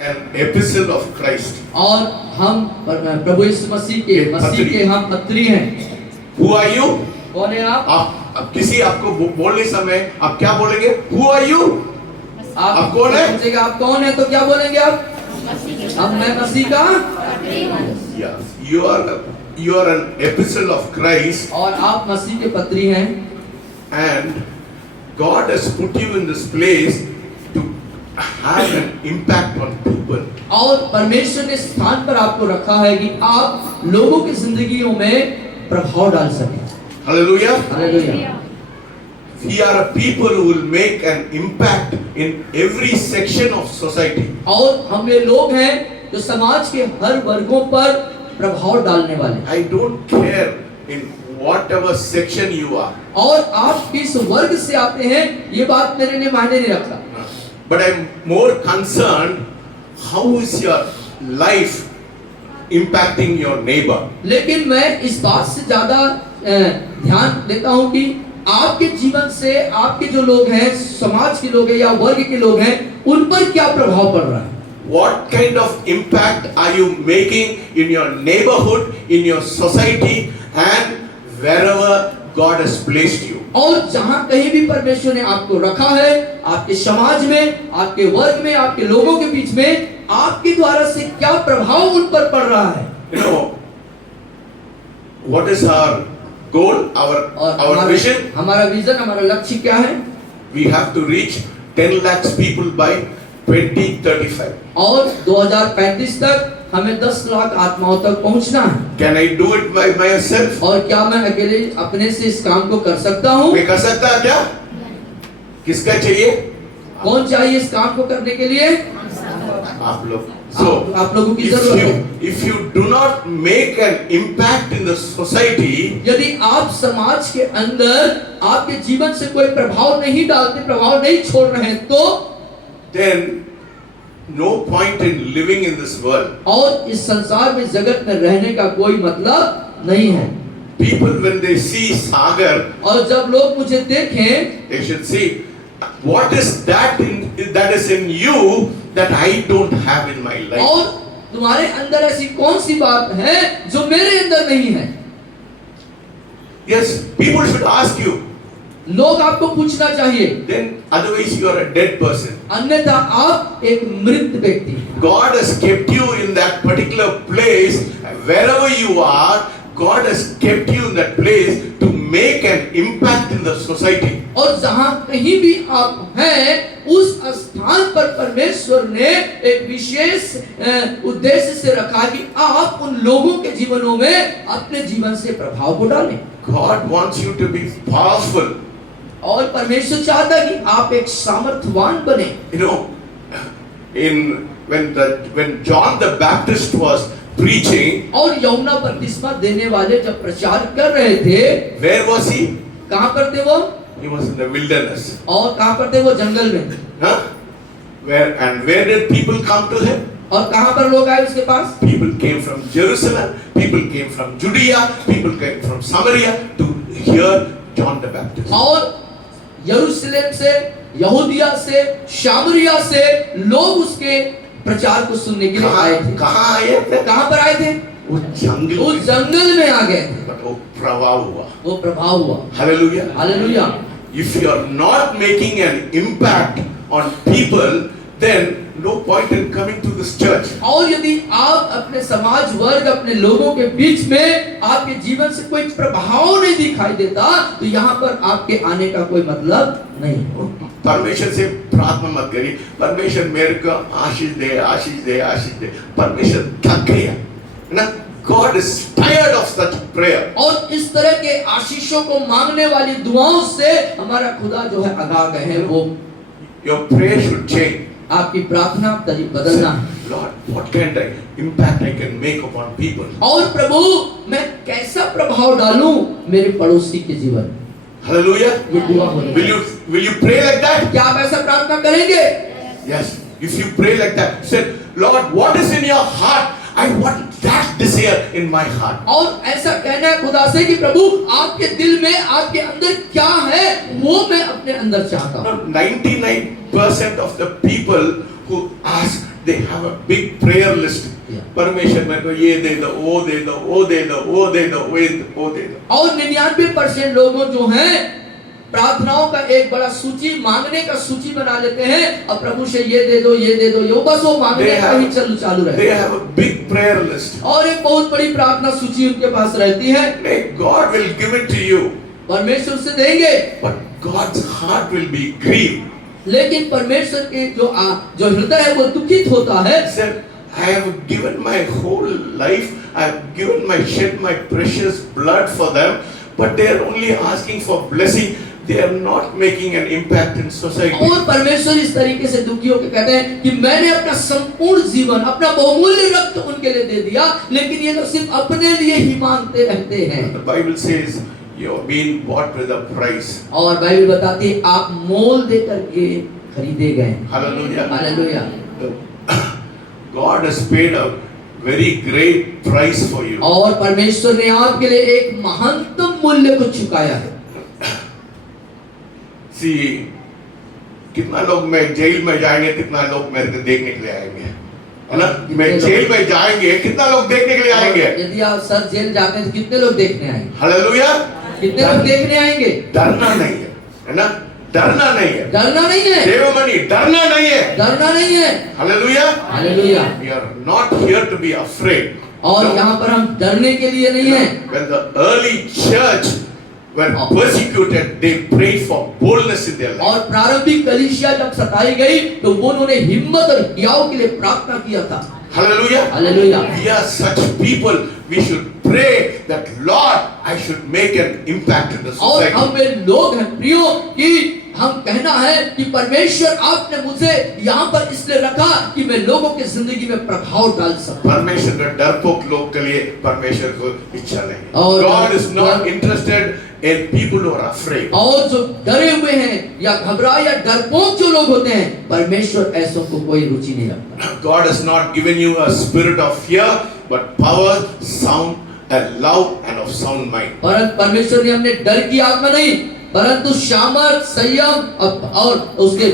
an epistle of Christ. और हम प्रभु यीशु मसीह के हम पत्री हैं। Who are you? कौन है आप? आप किसी आपको बोलने समय आप क्या बोलेंगे? Who are you? आप कौन है? पूछेगा आप कौन है तो क्या बोलेंगे आप? अब मैं मसीह का। Yes, you are an epistle of Christ. और आप मसीह के पत्री हैं। And God has put you in this place to have an impact on people. और परमेश्वर ने स्थान पर आपको रखा है कि आप लोगों की जिंदगियों में प्रभाव डाल सकें। Hallelujah. Hallelujah. We are a people who will make an impact in every section of society. और हम ये लोग हैं जो समाज के हर वर्गों पर प्रभाव डालने वाले। I don't care in whatever section you are. और आप किस वर्ग से आते हैं ये बात मेरे लिए मायने नहीं रखता। But I'm more concerned how is your life impacting your neighbor. लेकिन मैं इस बात से ज्यादा ध्यान देता हूं कि आपके जीवन से आपके जो लोग हैं, समाज के लोग हैं या वर्ग के लोग हैं, उन पर क्या प्रभाव पड़ रहा है। What kind of impact are you making in your neighborhood, in your society and wherever God has placed you? और जहां कहीं भी परमेश्वर ने आपको रखा है, आपके समाज में, आपके वर्ग में, आपके लोगों के बीच में, आपके द्वारा से क्या प्रभाव उन पर पड़ रहा है। You know what is our goal, our vision? हमारा विजन, हमारा लक्ष्य क्या है? We have to reach 10 lakhs people by 2035. और 2035 तक हमें 10 लाख आत्माओं तक पहुंचना है। Can I do it by myself? और क्या मैं अकेले अपने से इस काम को कर सकता हूँ? मैं कर सकता क्या? किसका चाहिए? कौन चाहिए इस काम को करने के लिए? आप लोग। So आप लोगों की जरूरत है। if you do not make an impact in the society, यदि आप समाज के अंदर आपके जीवन से कोई प्रभाव नहीं डालते, प्रभाव नहीं छोड़ रहे हैं, तो then no point in living in this world. और इस संसार में, जगत में रहने का कोई मतलब नहीं है। People when they see Sagar, और जब लोग मुझे देखें, they should see what is that is in you that I don't have in my life. और तुम्हारे अंदर ऐसी कौन सी बात है जो मेरे अंदर नहीं है। Yes, people should ask you. लोग आपको पूछना चाहिए। Then otherwise you are a dead person. अन्यथा आप एक मृत व्यक्ति। God has kept you in that particular place. Wherever you are, God has kept you in that place to make an impact in the society. और जहां कहीं भी आप हैं, उस स्थान पर परमेश्वर ने एक विशेष उद्देश्य से रखा कि आप उन लोगों के जीवनों में अपने जीवन से प्रभाव को डालें। God wants you to be powerful. और परमेश्वर चाहता है कि आप एक सामर्थ्यवान बने। You know, when John the Baptist was preaching, और यूहन्ना बपतिस्मा देने वाले जब प्रचार कर रहे थे, where was he? कहां पर थे वो? He was in the wilderness. और कहां पर थे वो? जंगल में। Huh? Where did people come to him? और कहां पर लोग आए उसके पास? People came from Jerusalem, people came from Judea, people came from Samaria to hear John the Baptist. और यरूशलेम से, यहूदिया से, शामरिया से लोग उसके प्रचार को सुनने के लिए आए थे। कहां आए थे? कहां पर आए थे? उस जंगल में आ गए थे। वो प्रभाव हुआ। वो प्रभाव हुआ। Hallelujah. Hallelujah. If you are not making an impact on people, then no point in coming to this church. और यदि आप अपने समाज वर्ग, अपने लोगों के बीच में आपके जीवन से कोई प्रभाव नहीं दिखाई देता, तो यहाँ पर आपके आने का कोई मतलब नहीं। परमेश्वर से प्रार्थना मत करिए, परमेश्वर मेरे को आशीष दे, आशीष दे, आशीष दे। परमेश्वर थक गया ना। God is tired of such prayer. और इस तरह के आशीषों को मांगने वाली दुआओं से हमारा खुदा जो है आगा गए हैं। वो Your prayer should change. आपकी प्रार्थना बदलना है। Lord, what kind of impact I can make upon people? और प्रभु, मैं कैसा प्रभाव डालूं मेरे पड़ोसी के जीवन। Hallelujah. ये दुआ होनी। Will you pray like that? क्या आप ऐसा प्रार्थना करेंगे? Yes. If you pray like that, say, Lord, what is in your heart? I want that desire in my heart. और ऐसा कहना है खुदा से कि प्रभु, आपके दिल में, आपके अंदर क्या है, वो मैं अपने अंदर चाहता हूँ। 99% of the people who ask, they have a big prayer list. Yeah. परमेश्वर मेरे को ये दे दो, वो दे दो, वो दे दो, वो दे दो, वो दे दो। और 99% लोगों जो हैं प्रार्थनाओं का एक बड़ा सूची, मांगने का सूची बना लेते हैं और प्रभु से ये दे दो, ये दे दो, ये बस वो मांगने का ही चालू They रहता है। have a big prayer list. और एक बहुत बड़ी प्रार्थना सूची उनके पास रहती है। God will give it to you, परमेश्वर से देंगे, but God's heart will be grieved. लेकिन परमेश्वर के जो हृदय है वो दुखित होता है। He said, I have given my whole life, I have given shed my precious blood for them, but they are only asking for blessing. They are not making an impact in society. और परमेश्वर इस तरीके से दुखी होकर कहते हैं कि मैंने अपना संपूर्ण जीवन, अपना बहुमूल्य रक्त उनके लिए दे दिया, लेकिन ये लोग सिर्फ अपने लिए ही मांगते रहते हैं। The Bible says you have been bought with a price. और बाइबल बताती है आप मोल दे करके खरीदे गए। Hallelujah. Hallelujah. God has paid a very great price for you. और परमेश्वर ने आपके लिए एक महत्तम मूल्य को चुकाया है। See, कितना लोग मैं जेल में जाएंगे, कितना लोग मेरे को देखने के लिए आएंगे, है ना? मैं जेल में जाएंगे, कितना लोग देखने के लिए आएंगे? यदि आप सर जेल जाते हैं तो कितने लोग देखने आएंगे? हालेलुया। कितने लोग देखने आएंगे? डरना नहीं है ना? डरना नहीं है। डरना नहीं है। देवमणि, डरना नहीं है। डरना नहीं है। Hallelujah. Hallelujah. We are not here to be afraid. और No. यहाँ पर हम डरने के लिए नहीं है। When the early church were persecuted, they prayed for boldness in their life. और प्रारंभिक कलीसिया जब सताई गई तो वो उन्होंने हिम्मत और हियाव के लिए प्रार्थना किया था। Hallelujah. Hallelujah. We are such people. We should pray that Lord, I should make an impact in the और society. हम वे लोग हैं प्रियो कि हम कहना है कि परमेश्वर आपने मुझे यहाँ पर इसलिए रखा कि मैं लोगों की जिंदगी में प्रभाव डाल सकूं। परमेश्वर का डरपोक लोग के लिए परमेश्वर को इच्छा नहीं। और God is not interested in people who are afraid. और जो डरे हुए हैं या घबराए या डरपोक जो लोग होते हैं, परमेश्वर ऐसों को कोई रुचि नहीं रखता। God has not given you a spirit of fear, but power, sound, and love, and of sound mind. परमेश्वर ने हमने डर की आत्मा नहीं परंतु सामर्थ, संयम और उसके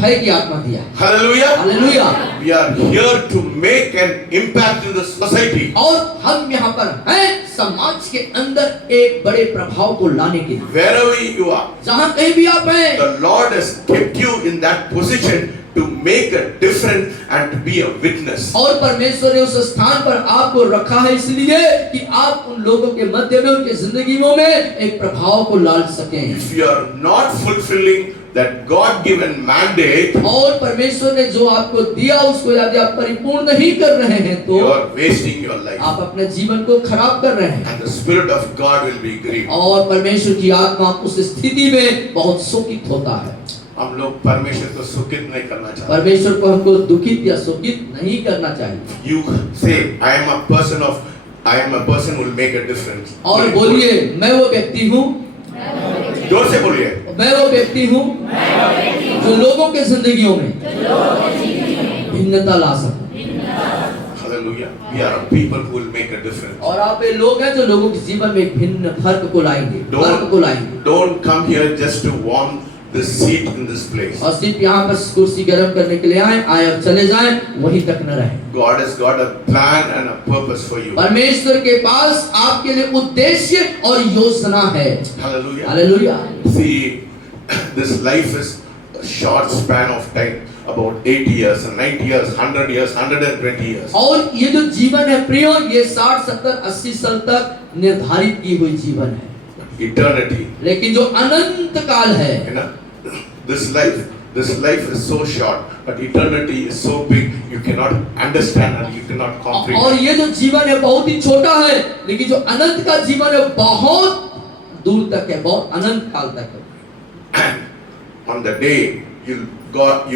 भय की आत्मा दिया। Hallelujah. Hallelujah. We are here to make an impact in the society. और हम यहाँ पर हैं समाज के अंदर एक बड़े प्रभाव को लाने के लिए। Wherever you are, जहाँ कहीं भी आप हैं, the Lord has kept you in that position to make a difference and to be a witness. और परमेश्वर ने उस स्थान पर आपको रखा है इसलिए कि आप उन लोगों के मध्य में, उनके जिंदगियों में एक प्रभाव को ला सकें। If you are not fulfilling that God-given mandate, और परमेश्वर ने जो आपको दिया उसको यदि आप परिपूर्ण नहीं कर रहे हैं तो you are wasting your life. आप अपने जीवन को खराब कर रहे हैं। And the Spirit of God will be grieved. और परमेश्वर की आत्मा उस स्थिति में बहुत शोकित होता है। हम लोग परमेश्वर को सुखित नहीं करना चाहते। परमेश्वर को हमको दुखित या शोकित नहीं करना चाहिए। You say, I am a person who will make a difference. और बोलिए, मैं वो व्यक्ति हूँ, जोर से बोलिए, मैं वो व्यक्ति हूँ जो लोगों के जिंदगियों में भिन्नता ला सकता। Hallelujah. We are a people who will make a difference. और आप ये लोग हैं जो लोगों के जीवन में एक भिन्न फर्क को लाएंगे, फर्क को लाएंगे। Don't come here just to warm the seat in this place. और सिर्फ यहाँ पर कुर्सी गर्म करने के लिए आए और चले जाएं, वहीं तक न रहें। God has got a plan and a purpose for you. परमेश्वर के पास आपके लिए उद्देश्य और योजना है। Hallelujah. Hallelujah. See, this life is a short span of time, about 80 years, 90 years, 100 years, 120 years. और ये जो जीवन है प्रियो, ये 60, 70, 80 साल तक निर्धारित की हुई जीवन है। Eternity. लेकिन जो अनंत काल है, You know, this life is so short, but eternity is so big, you cannot understand and you cannot और comprehend. ये जो जीवन है बहुत ही छोटा है, लेकिन जो अनंत का जीवन है बहुत दूर तक है, बहुत अनंत काल तक है। And on the day, God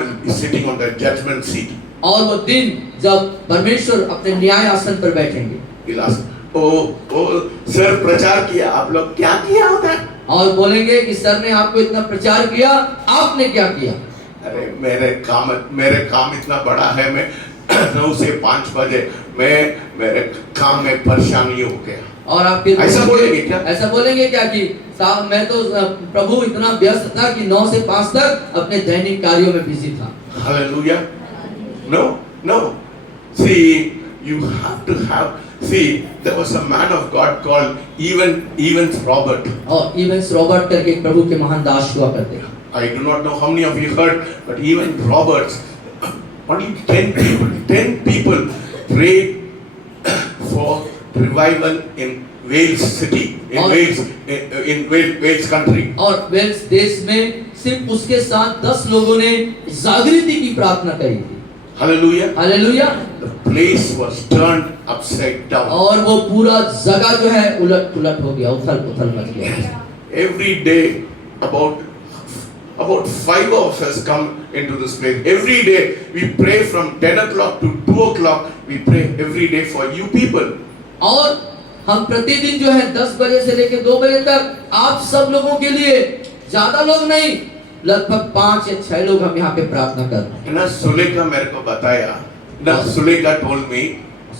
will be sitting on the judgment seat. और वो दिन जब परमेश्वर अपने न्याय आसन पर बैठेंगे, He'll ask, oh, सर प्रचार किया, आप लोग क्या किया होता है? और बोलेंगे कि सर ने आपको इतना प्रचार किया, आपने क्या किया? अरे मेरे काम इतना बड़ा है, मैं 9 से 5 बजे मेरे काम में परेशानी हो गया। और आप फिर ऐसा बोलेंगे क्या? ऐसा बोलेंगे क्या कि साहब मैं तो प्रभु इतना व्यस्त था कि 9 से 5 तक अपने दैनिक कार्यों में बिजी था। Hallelujah. No. See, you have to have. See, there was a man of God called Evans Robert. और इवेंस रॉबर्ट करके एक प्रभु के महान दास हुआ करते हैं। I do not know how many of you heard, but even Roberts, only 10 people prayed for revival in Wales city, in Wales country. और Wales देश में सिर्फ उसके साथ 10 लोगों ने जागृति की प्रार्थना करी थी। Hallelujah. Hallelujah. The place was turned upside down. और वो पूरा जगह जो है उलट पुलट हो गया, उथल पुथल मच गया। Every day about 5 of us come into this place. Every day we pray from 10 o'clock to 2 o'clock. We pray every day for you people. और हम प्रतिदिन जो है 10 बजे से लेकर 2 बजे तक आप सब लोगों के लिए, ज्यादा लोग नहीं, लगभग 5 या 6 लोग हम यहाँ पे प्रार्थना कर रहे हैं। ना सुलेखा मेरे को बताया, ना सुलेखा told me,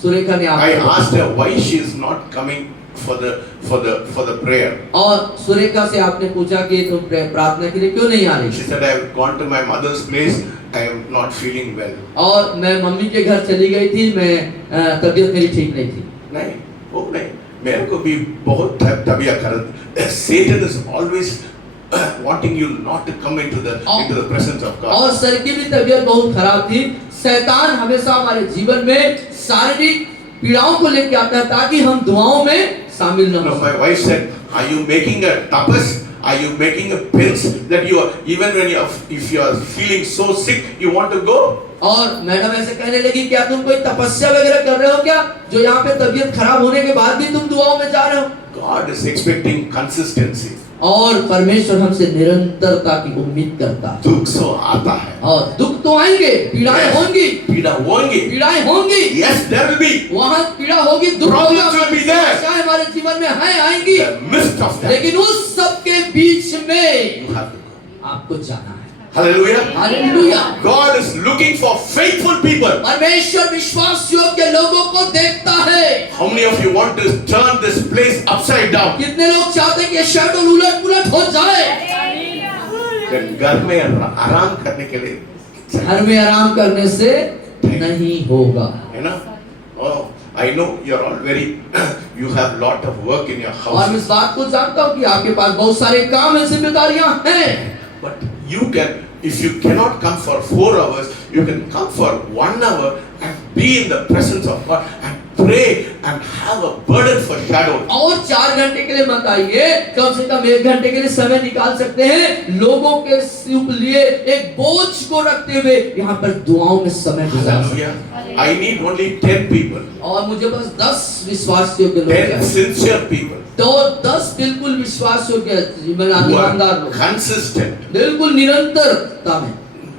सुरेखा ने I आपको asked her why she is not coming for the prayer. और सुरेखा से आपने पूछा कि तुम प्रार्थना के लिए क्यों नहीं आ She रही? said I have gone to my mother's place. I am not feeling well. और मैं मम्मी के घर चली गई थी, मैं तबीयत मेरी ठीक नहीं थी। नहीं, वो नहीं, मेरे को भी बहुत तबीयत खराब। Satan is always wanting you not to come into the presence of God. और सर की भी तबीयत बहुत खराब थी। शैतान हमेशा हमारे जीवन में शारीरिक पीड़ाओं को लेकर आता है ताकि हम दुआओं में शामिल न No, हो। my wife said, "Are you making a tapas? Are you making a pills that you are even when if you are feeling so sick you want to go?" और मैडम ऐसे कहने लगी, क्या तुम कोई तपस्या वगैरह कर रहे हो क्या, जो यहाँ पे तबीयत खराब होने के बाद भी तुम दुआओं में जा रहे हो? God is expecting consistency. और परमेश्वर हमसे निरंतरता की उम्मीद करता है। दुख सो आता है, और दुख तो आएंगे, पीड़ाएं होंगी, पीड़ा होंगे। पीड़ाएं होंगी। Yes, there will be. वहाँ पीड़ा होगी, दुख Problems होगा, will be there. समस्याएं हमारे जीवन में है, आएंगी। The midst of that, लेकिन उस सब के बीच में you have to go. आपको जाना है। Hallelujah. Hallelujah. God is looking for faithful people. परमेश्वर विश्वास योग्य लोगों को देखता है। How many of you want to turn this place upside down? कितने लोग चाहते हैं कि शेड्यूल उलट पुलट हो जाए? Then घर में आराम करने के लिए, घर में आराम करने से नहीं होगा। है ना? Oh, I know you are all very, you have lot of work in your और house. मैं इस बात को जानता हूँ कि आपके पास बहुत सारे काम हैं, जिम्मेदारियां हैं। But you can, if you cannot come for 4 hours, you can come for 1 hour and be in the presence of God and pray and have a burden for shadow. और 4 घंटे के लिए मत आइए, कम से कम 1 घंटे के लिए समय निकाल सकते हैं। लोगों के लिए एक बोझ को रखते हुए यहाँ पर दुआओं में समय गुजार सकते हैं। Hallelujah. I need only 10 people, और मुझे बस 10 विश्वास योग्य लोग 10 चाहिए। sincere people तो 10 बिल्कुल विश्वास योग्य who ईमानदार are लोग, consistent, बिल्कुल निरंतरता में,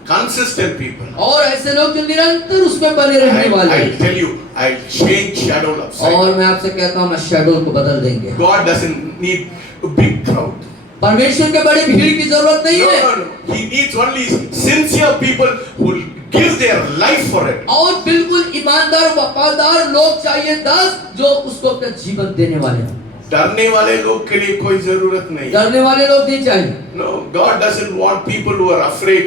consistent people. और ऐसे लोग जो निरंतर उसमें बने रहने वाले I हैं। tell you, I'll change shadow upside. और मैं आपसे कहता हूँ, मैं शेड्यूल को बदल देंगे। God doesn't need a big crowd. परमेश्वर के बड़ी भीड़ की जरूरत नहीं है। No. He needs only sincere people who will give their life for it. और बिल्कुल ईमानदार वफादार लोग चाहिए 10 जो उसको अपना जीवन देने वाले हैं। डरने वाले लोग के लिए कोई जरूरत नहीं। डरने वाले लोग नहीं चाहिए। No, God doesn't want people who are afraid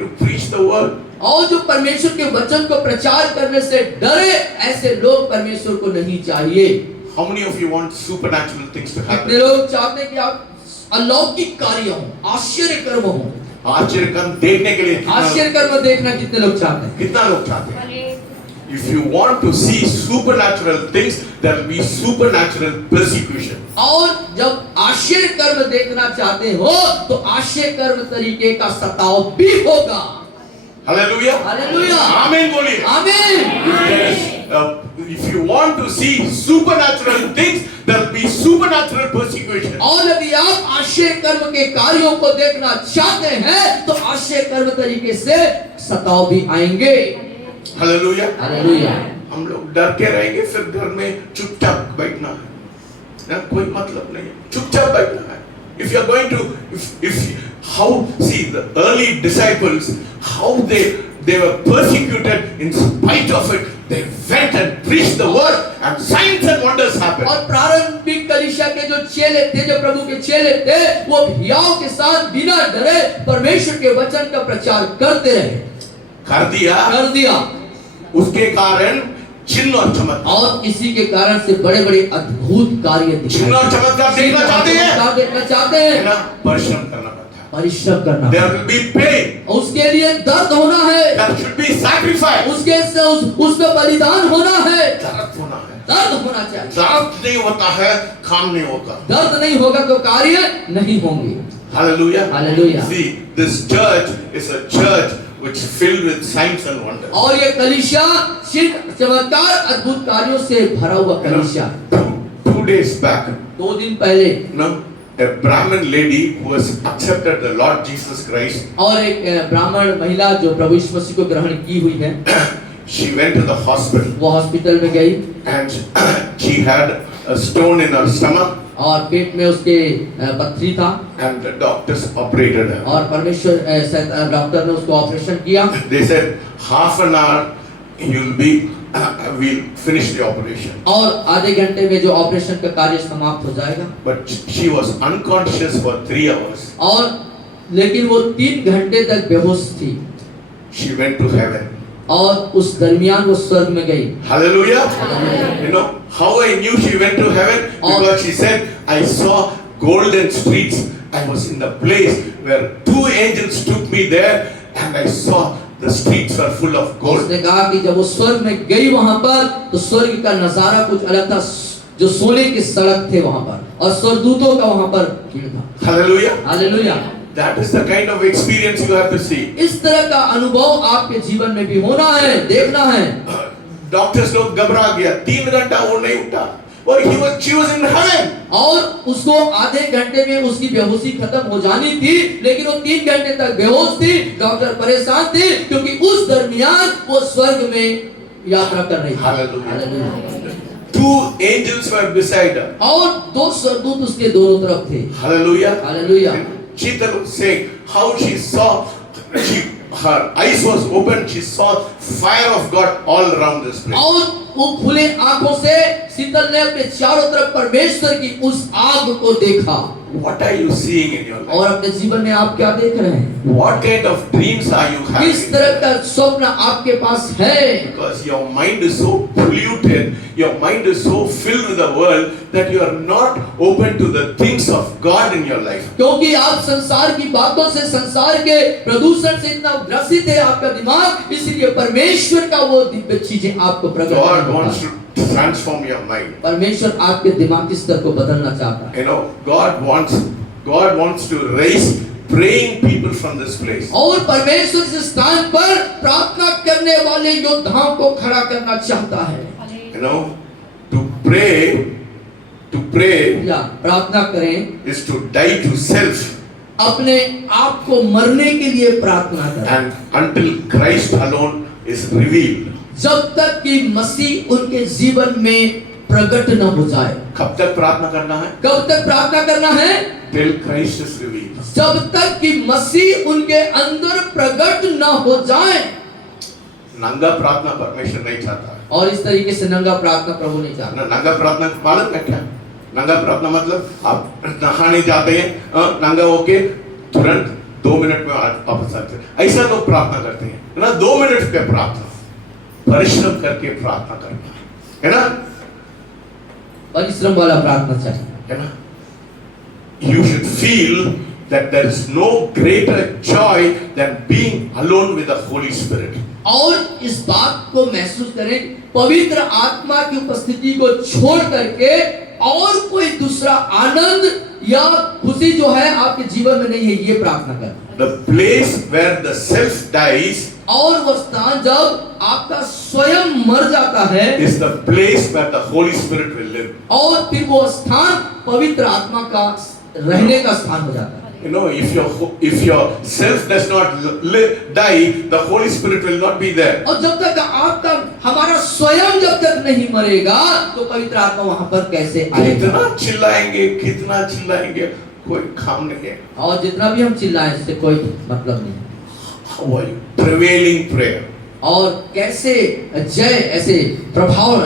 to preach the word. और जो परमेश्वर के वचन को प्रचार करने से डरे, ऐसे लोग परमेश्वर को नहीं चाहिए। How many of you want supernatural things to कितने happen? लोग चाहते हैं कि आप अलौकिक कार्य हो, आश्चर्य कर्म हो? आश्चर्य कर्म देखने के लिए आश्चर्य कर्म देखना कितने लोग चाहते हैं? कितना लोग चाहते हैं? If you want to see supernatural things, there will be supernatural persecution. और जब आश्चर्य कर्म देखना चाहते हो तो आश्चर्य कर्म तरीके का सताव भी होगा। Hallelujah. हालेलुया। Amen बोलिए। आमीन। If you want to see supernatural things, there will be supernatural persecution. और यदि आप आश्चर्य कर्म के कार्यों को देखना चाहते हैं तो आश्चर्य कर्म तरीके से सताव भी आएंगे। Hallelujah. हालेलुया। हम लोग डर के रहेंगे, फिर घर में चुपचाप बैठना है ना, कोई मतलब नहीं है, चुपचाप बैठना है। If you are going to, if how see the early disciples, how they were persecuted in spite of it, they went and preached the word and signs and wonders happened. और प्रारंभिक कलीसिया के जो चेले थे, जो प्रभु के चेले थे, वो हियाव के साथ बिना डरे परमेश्वर के वचन का प्रचार करते रहे। कर दिया, उसके कारण चिन्ह और चमत्कार, और इसी के कारण से बड़े बड़े अद्भुत कार्य चिन्ह और चमत्कार देखना चाहते हैं, देखना चाहते है हैं, ना? परिश्रम करना पड़ता है। परिश्रम करना, There will be pain, उसके लिए दर्द होना है, there should be sacrifice, उसके से उसमें बलिदान होना है, दर्द होना है। दर्द होना चाहिए। दर्द नहीं होता है, काम नहीं होगा। दर्द नहीं होगा तो कार्य नहीं होंगे। Hallelujah. Hallelujah. See, this church is a church which is filled with signs and wonders. और ये कलीसिया चिन्ह चमत्कार अद्भुत कार्यों से भरा हुआ कलीसिया। Two days back, 2 दिन पहले you know, a Brahmin lady who has accepted the Lord Jesus Christ, और एक ब्राह्मण महिला जो प्रभु यीशु मसीह को ग्रहण की हुई है, she went to the hospital वो हॉस्पिटल में गई and she had a stone in her stomach और पेट में उसके पथरी था and the doctors operated her. और परमेश्वर डॉक्टर ने उसको ऑपरेशन किया। They said half an hour you'll be we'll finish the operation. और आधे घंटे में जो ऑपरेशन का कार्य समाप्त हो जाएगा। But she was unconscious for 3 hours. और लेकिन वो 3 घंटे तक बेहोश थी She went to heaven. और उस दरमियान वो स्वर्ग में गई। Hallelujah. Hallelujah. You know how I knew she went to heaven? Because she said, I saw golden streets. I was in the place where 2 angels took me there and I saw the streets were full of gold. उसने कहा कि जब वो स्वर्ग में गई वहां पर तो स्वर्ग का नजारा कुछ अलग था, जो सोने की सड़क थे वहां पर और स्वर्गदूतों का वहां पर भीड़ था। Hallelujah. Hallelujah. That is the kind of experience you have to see. इस तरह का अनुभव आपके जीवन में भी होना है, देखना है। डॉक्टर्स लोग घबरा गया, 3 घंटा वो नहीं उठा और she was in heaven. और उसको आधे घंटे में उसकी बेहोशी खत्म हो जानी थी, लेकिन वो 3 घंटे तक बेहोश थी। डॉक्टर परेशान थे क्योंकि उस दरमियान वो स्वर्ग में यात्रा कर रही थी। Hallelujah. 2 angels were beside her. और 2 स्वर्गदूत उसके दोनों तरफ थे। Hallelujah. Hallelujah. Cheetah was saying how she saw, her eyes was open, she saw fire of God all around this place. और वो खुले आंखों से शीतल ने अपने चारों तरफ परमेश्वर की उस आग को देखा। What are you seeing in your life? और अपने जीवन में आप क्या देख रहे हैं? What kind of dreams are you having? किस तरह का स्वप्न आपके पास है? Because your mind is so polluted, your mind is so filled with the world that you are not open to the things of God in your life. क्योंकि आप संसार की बातों से, संसार के प्रदूषण से इतना ग्रसित है आपका दिमाग, इसलिए परमेश्वर का वो दिव्य चीजें आपको प्रकट God करता wants है। to transform your mind. परमेश्वर आपके दिमाग की स्तर को बदलना चाहता है। You know, God wants to raise praying people from this place. और परमेश्वर इस स्थान पर प्रार्थना करने वाले योद्धाओं को खड़ा करना चाहता है। You know, to pray या प्रार्थना करें is to die to self, अपने आप को मरने के लिए प्रार्थना करें, and until Christ alone is revealed. जब तक कि मसीह उनके जीवन में प्रकट न हो जाए। कब तक प्रार्थना करना है? कब तक प्रार्थना करना है? Till Christ is revealed. जब तक कि मसीह उनके अंदर प्रकट न हो जाए। नंगा प्रार्थना परमेश्वर नहीं चाहता है। और इस तरीके से नंगा प्रार्थना प्रभु नहीं चाहता। नंगा प्रार्थना मालूम है क्या? नंगा प्रार्थना मतलब आप नहाने जाते हैं, नंगा होके तुरंत 2 मिनट में वापस आते हैं। ऐसा लोग प्रार्थना करते हैं, है ना? 2 मिनट पे प्रार्थना, परिश्रम करके प्रार्थना करना, है ना? परिश्रम वाला प्रार्थना चाहिए, है ना? You should feel that there is no greater joy than being alone with the Holy Spirit. और इस बात को महसूस करें, पवित्र आत्मा की उपस्थिति को छोड़ करके और कोई दूसरा आनंद या खुशी जो है आपके जीवन में नहीं है, ये प्रार्थना करें। The place where the self dies और वो स्थान जब आपका स्वयं मर जाता है is the place where the Holy Spirit will live. और फिर वो स्थान पवित्र आत्मा का रहने का स्थान हो जाता है। You know, if your self does not die, the Holy Spirit will not be there. और जब तक आपका हमारा स्वयं जब तक नहीं मरेगा तो पवित्र आत्मा वहां पर कैसे आएगा? कितना चिल्लाएंगे, कोई काम नहीं है। और जितना भी हम चिल्लाएं इससे कोई मतलब नहीं। How are you? Prevailing prayer. और कैसे जय ऐसे प्रभाव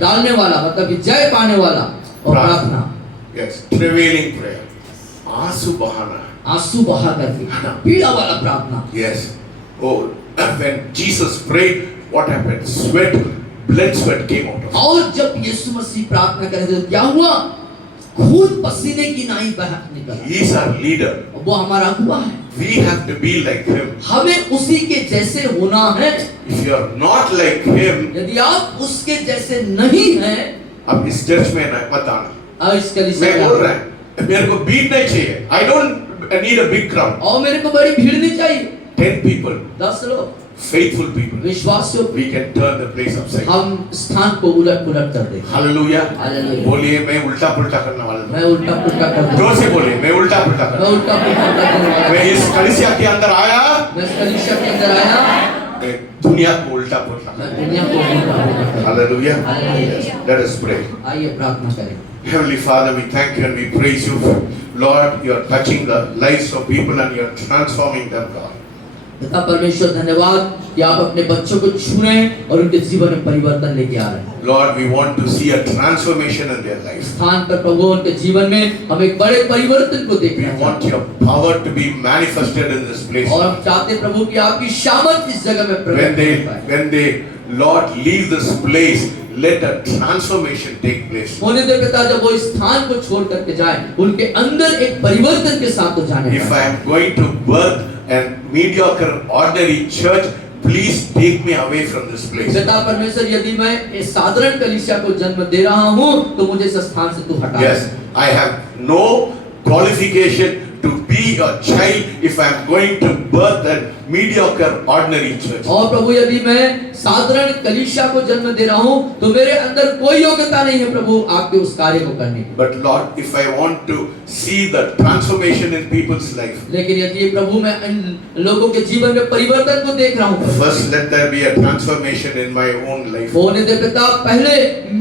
डालने वाला, मतलब कि जय पाने वाला और प्रार्थना। Yes, prevailing prayer. आंसू बहाना, आंसू बहा करके पीड़ा वाला प्रार्थना। Yes. Oh, when Jesus prayed, what happened? Blood sweat came out of him. और जब यीशु मसीह प्रार्थना करे तो क्या हुआ? खून पसीने की नाई बह निकला। He is our leader. वो हमारा अगुवा है। We have to be like him. हमें उसी के जैसे होना है। If you are not like him, यदि आप उसके जैसे नहीं हैं, अब इस चर्च में ना मत आना। अब इस कलीसिया मैं में बोल रहा है, मेरे को भीड़ नहीं चाहिए। I don't need a big crowd. और मेरे को बड़ी भीड़ नहीं चाहिए। 10 people, 10 लोग faithful people. विश्वासियों, We can turn the place upside. हम स्थान को उलट कर देंगे। Hallelujah. Hallelujah. बोलिए मैं उल्टा पुल्टा करने वाला हूँ। मैं उल्टा पुल्टा कर दूंगा। जोर से बोलिए मैं उल्टा पुल्टा कर। मैं उल्टा पुल्टा करने वाला मैं इस कलीसिया के अंदर आया, मैं इस कलीसिया के अंदर आया, मैं दुनिया को उल्टा पुल्टा मैं कर। दुनिया को उल्टा पुल्टा कर। Hallelujah. Hallelujah. Yes. Let us pray. आइए प्रार्थना करें। Heavenly Father, we thank you and we praise you. Lord, you are touching the lives of people and you are transforming them, God. पिता परमेश्वर धन्यवाद कि आप अपने बच्चों को छू रहे हैं और उनके जीवन में परिवर्तन लेके आ रहे हैं। Lord, we want to see a transformation in their life. स्थान पर प्रभु उनके जीवन में हम एक बड़े परिवर्तन को We देखना want चाहते your power to be manifested in this place. हैं और हम चाहते हैं प्रभु कि आपकी शामत इस जगह में प्रकट हो पाए। When they, Lord, leave this place, let a transformation take place. होने दे पिता, जब वो इस स्थान को छोड़ करके जाए, उनके अंदर एक परिवर्तन के साथ वो जाने If पाए। I am going to birth a mediocre, ordinary church, please take me away from this place. पिता परमेश्वर, यदि मैं इस साधारण कलीसिया को जन्म दे रहा हूँ तो मुझे इस स्थान से तू हटा। Yes, I have no qualification to be a child if I am going to birth a mediocre, ordinary church. और प्रभु, यदि मैं साधारण कलीसिया को जन्म दे रहा हूँ तो मेरे अंदर कोई योग्यता नहीं है प्रभु आपके उस कार्य को करने की। But Lord, if I want to see the transformation in people's life, लेकिन यदि प्रभु मैं इन लोगों के जीवन में परिवर्तन को देख रहा हूँ, first let there be a transformation in my own life. होने दे पिता, पहले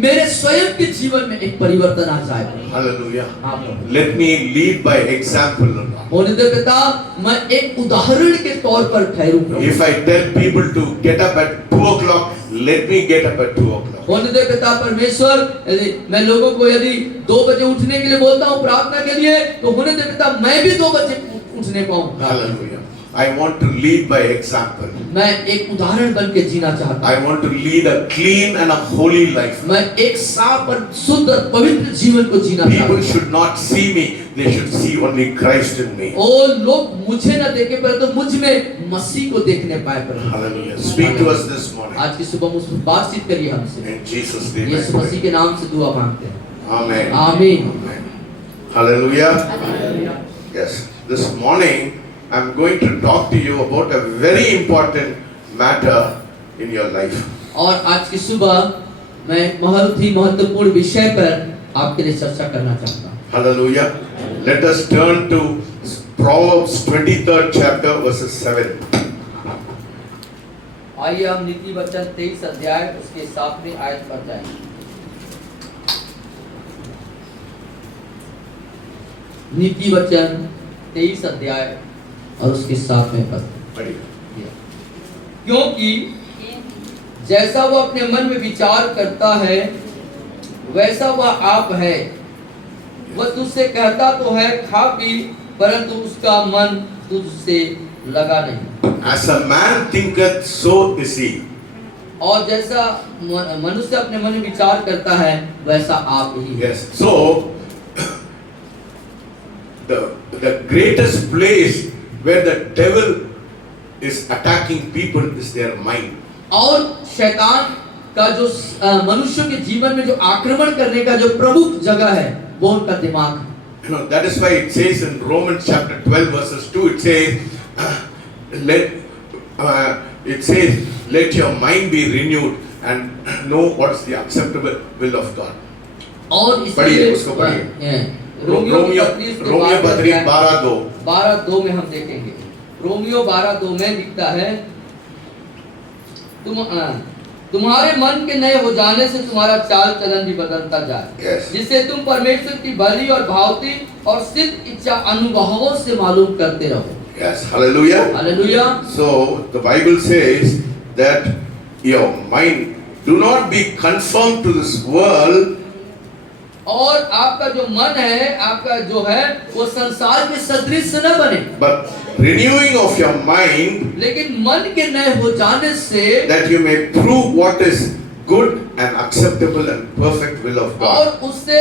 मेरे स्वयं के जीवन में एक परिवर्तन आ जाए। Hallelujah. हाँ प्रभु। Let me lead by example, Lord. होने दे पिता, मैं एक उदाहरण के तौर पर ठहरूं प्रभु। If I tell people to get up at 2 o'clock, let me get up at 2 o'clock. होने दे पिता परमेश्वर, यदि मैं लोगों को यदि 2 बजे उठने के लिए बोलता हूँ प्रार्थना के लिए, तो होने दे पिता मैं भी 2 बजे उठने पाऊँ। Hallelujah. I want to lead by example. मैं एक उदाहरण बन के जीना चाहता I want to lead a clean and a holy life. हूँ। मैं एक साफ और शुद्ध और पवित्र जीवन को जीना चाहता People हूँ। should not see me, they should see only Christ in me. और लोग मुझे न देखे पर तो मुझ में मसीह को देखने पाए प्रभु। Hallelujah. Speak to us this morning. आज की सुबह मुझसे बातचीत करिए हमसे। In Jesus' name. I Yeshu Masih pray. के नाम से दुआ मांगते हैं। Amen. आमीन। Amen. Hallelujah. Yes. This morning I'm going to talk to you about a very important matter in your life. और आज की सुबह मैं बहुत ही महत्वपूर्ण विषय पर आपके लिए चर्चा करना चाहता हूँ। Hallelujah. Let us turn to Proverbs 23rd chapter verses 7. आइए हम नीति वचन 23 अध्याय उसके 7वें आयत पर जाएंगे। नीति वचन 23 अध्याय और उसके 7वें पद। पढ़िए। क्योंकि जैसा वह अपने मन में विचार करता है वैसा वह आप है। वह तुझसे कहता तो है खा पी, परंतु उसका मन तुझसे लगा नहीं। As a man thinketh, so is he. और जैसा मनुष्य अपने मन में विचार करता है वैसा आप ही। Yes. So the greatest place where the devil is attacking people is their mind. और शैतान का जो मनुष्यों के जीवन में जो आक्रमण करने का जो प्रमुख जगह है वो उनका दिमाग है। You know, that is why it says in Romans chapter 12 verses 2, it says let your mind be renewed and know what is the acceptable will of God. और पढ़िए उसको पढ़िए। रोमियो 12:2 में हम देखेंगे। रोमियो 12:2 में लिखता है तुम्हारे मन के नए हो जाने से तुम्हारा चाल चलन भी बदलता जाए, Yes. जिससे तुम परमेश्वर की भली और भावती और सिद्ध इच्छा अनुभवों से मालूम करते रहो। Yes, hallelujah. Hallelujah. So the Bible says that your mind do not be conformed to this world, और आपका जो मन है, आपका जो है वो संसार के सदृश न बने, but renewing of your mind, लेकिन मन के नए हो जाने से that you may prove what is good and acceptable and perfect will of God. और उससे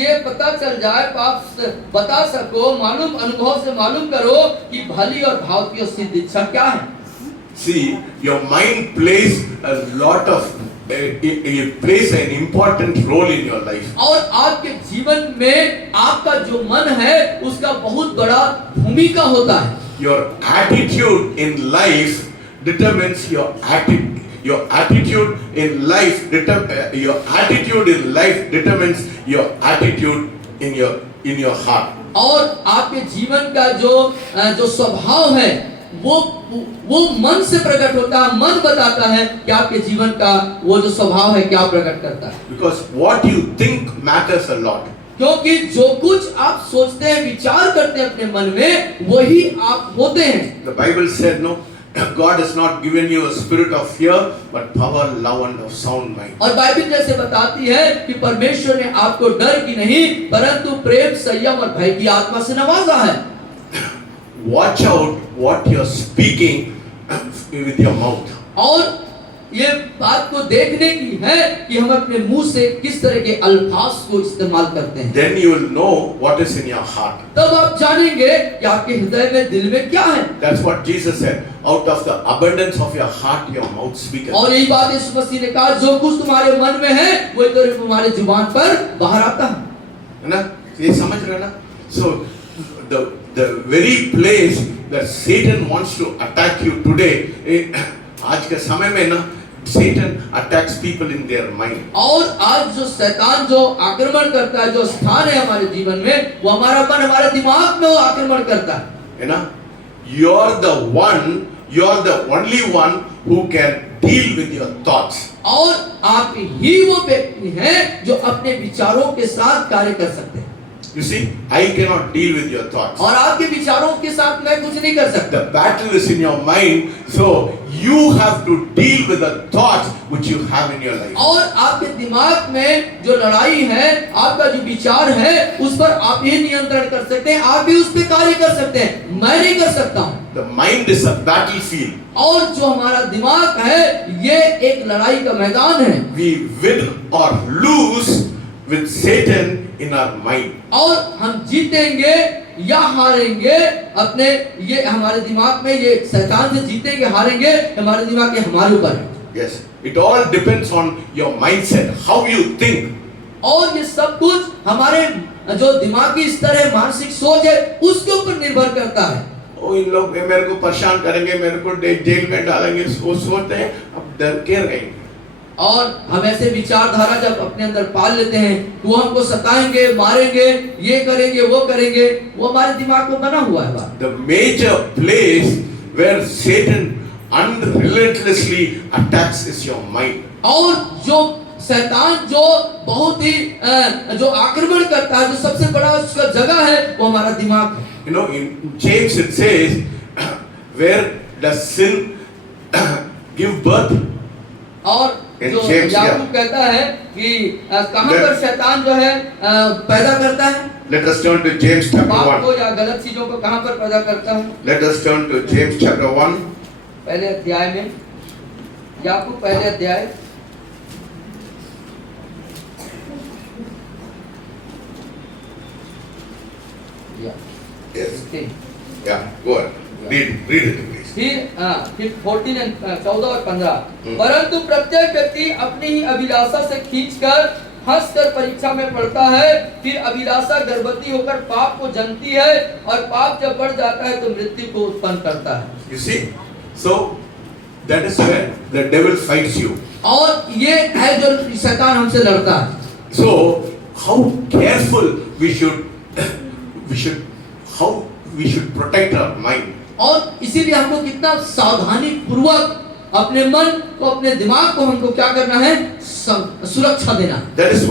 ये पता चल जाए, आप बता सको, मालूम अनुभव से मालूम करो कि भली और भाव की सिद्ध इच्छा क्या है। See, your mind plays a lot of, it plays an important role in your life. और आपके जीवन में आपका जो मन है उसका बहुत बड़ा भूमिका होता है। Your attitude in life determines your attitude. Your attitude in life your attitude in life determines your attitude in your heart. और आपके जीवन का जो स्वभाव है वो मन से प्रकट होता है। मन बताता है कि आपके जीवन का वो जो स्वभाव है क्या प्रकट करता है। Because what you think matters a lot. क्योंकि जो कुछ आप सोचते हैं, विचार करते हैं अपने मन में, वही आप होते हैं। The Bible said, no, God has not given you a spirit of fear, but power, love and of sound mind. और बाइबल जैसे बताती है कि परमेश्वर ने आपको डर की नहीं परंतु प्रेम, संयम और भय की आत्मा से नवाजा है। Watch out what you're speaking with your mouth. और ये बात को देखने की है कि हम अपने मुंह से किस तरह के अल्फाज को इस्तेमाल करते हैं। Then you will know what is in your heart. तब आप जानेंगे कि आपके हृदय में, दिल में क्या है। That's what Jesus said. Out of the abundance of your heart, your mouth speaketh. और यही बात यीशु मसीह ने कहा, जो कुछ तुम्हारे मन में है वही तो तुम्हारे जुबान पर बाहर आता है। ना, ये समझ रहे ना? So the very place that Satan wants to attack you today, आज के समय में ना, Satan attacks people in their mind. और आज जो शैतान जो आक्रमण करता है, जो स्थान है हमारे जीवन में, वो हमारा मन, हमारे दिमाग में वो आक्रमण करता है। है ना? You're the only one who can deal with your thoughts. और आप ही वो व्यक्ति हैं जो अपने विचारों के साथ कार्य कर सकते हैं। You see, I cannot deal with your thoughts. और आपके विचारों के साथ मैं कुछ नहीं कर सकता। The battle is in your mind, so you have to deal with the thoughts which you have in your life. और आपके दिमाग में जो लड़ाई है, आपका जो विचार है, उस पर आप ही नियंत्रण कर सकते हैं, आप ही उस पर कार्य कर सकते हैं, मैं नहीं कर सकता हूँ। The mind is a battlefield. और जो हमारा दिमाग है, ये एक लड़ाई का मैदान है। We win or lose with Satan in our mind. और हम जीतेंगे या हारेंगे अपने, ये हमारे दिमाग में, ये शैतान से जीतेंगे हारेंगे हमारे दिमाग के हमारे ऊपर है। Yes, it all depends on your mindset, how you think. और ये सब कुछ हमारे जो दिमागी स्तर है, मानसिक सोच है, उसके ऊपर निर्भर करता है। ओ, इन लोग मेरे को परेशान करेंगे, मेरे को जेल में डालेंगे, वो सोचते हैं, अब डर के रहेंगे। और हम ऐसे विचारधारा जब अपने अंदर पाल लेते हैं, वो हमको सताएंगे, मारेंगे, ये करेंगे, वो करेंगे, वो हमारे दिमाग में बना हुआ है बात। The major place where Satan unrelentlessly attacks is your mind. और जो शैतान जो बहुत ही जो आक्रमण करता है, जो सबसे बड़ा उसका जगह है, वो हमारा दिमाग है। You know, in James it says, where does sin give birth? और In जो James, याकूब कहता है कि कहाँ पर शैतान जो है पैदा करता है। Let us turn to James chapter पाप 1. को या गलत चीजों को कहाँ पर पैदा करता है। Let us turn to James chapter 1. पहले अध्याय में, याकूब पहले अध्याय, Yes. Yeah, go ahead. Read it please. फिर 14 और 15, परंतु प्रत्येक व्यक्ति अपनी ही अभिलाषा से खींचकर हंसकर परीक्षा में पड़ता है, फिर अभिलाषा गर्भवती होकर पाप को जन्मती है, और पाप जब बढ़ जाता है तो मृत्यु को उत्पन्न करता है। You see, so that is where the devil fights you. और ये है जो शैतान हमसे लड़ता है। So how careful we should protect our mind. और इसीलिए हमको कितना सावधानी पूर्वक अपने मन को, अपने दिमाग को हमको क्या करना है, सुरक्षा देना। That is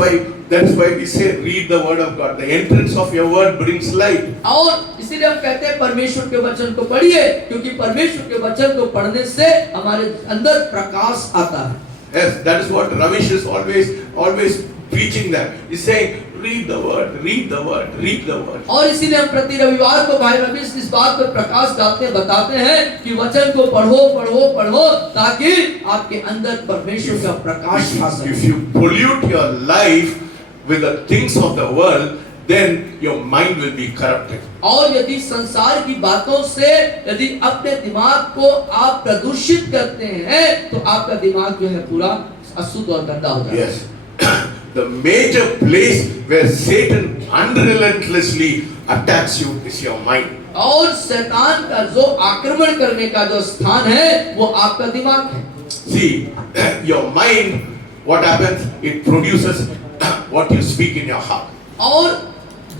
why we say read the word of God. The entrance of your word brings light. और इसीलिए हम कहते हैं परमेश्वर के वचन को पढ़िए, क्योंकि परमेश्वर के वचन को पढ़ने से हमारे अंदर प्रकाश आता है। Yes, that is what Ramesh is always preaching that. He's saying, read the word, read the word, read the word. और इसीलिए हम प्रति रविवार को भाई रमेश इस बात पर प्रकाश डालते हैं, बताते हैं कि वचन को पढ़ो पढ़ो पढ़ो ताकि आपके अंदर परमेश्वर का प्रकाश आ सके। If you pollute your life with the things of the world, then your mind will be corrupted. और यदि संसार की बातों से यदि अपने दिमाग को आप प्रदूषित करते हैं तो आपका दिमाग जो है पूरा अशुद्ध और गंदा हो जाता है। Yes. The major place where Satan unrelentlessly attacks you is your mind. और शैतान का जो आक्रमण करने का जो स्थान है वो आपका दिमाग है। See, your mind, what happens? It produces what you speak in your heart. और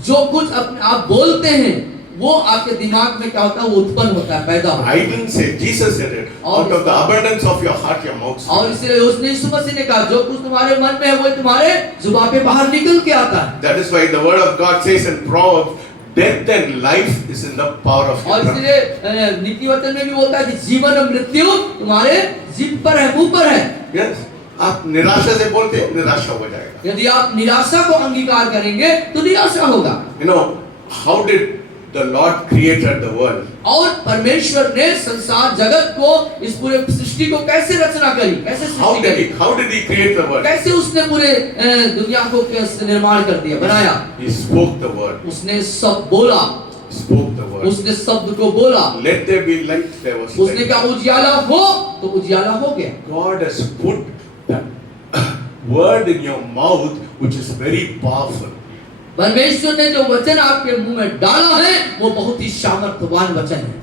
जो कुछ अपने आप बोलते हैं वो आपके दिमाग में क्या होता है, वो उत्पन्न होता है, पैदा होता है। I didn't say, Jesus said it. Out of the abundance of your heart, your mouth speaks. और इसलिए उसने यीशु मसीह ने कहा जो कुछ तुम्हारे मन में है वो तुम्हारे जुबान पे बाहर निकल के आता है। That is why the word of God says in Proverbs, death and life is in the power of your और tongue. इसलिए नीति वचन में भी बोलता है कि जीवन और मृत्यु तुम्हारे जीभ पर है, मुंह पर है। Yes. आप निराशा से बोलते हैं, निराशा हो जाएगा। यदि आप निराशा को अंगीकार करेंगे तो निराशा होगा। You know, how did the Lord created the world? और परमेश्वर ने संसार जगत को इस पूरे सृष्टि को कैसे रचना करी, कैसे How सृष्टि करी, did he create the world? कैसे उसने पूरे दुनिया को कैसे निर्माण कर दिया, बनाया। He spoke the word. उसने सब बोला, Spoke the word. उसने शब्द को बोला, Let there be light. There was उसने light. कहा उजियाला हो तो उजियाला हो गया। God has put that word in your mouth, which is very powerful. परमेश्वर ने जो वचन आपके मुंह में डाला है वो बहुत ही सामर्थ्यवान वचन है।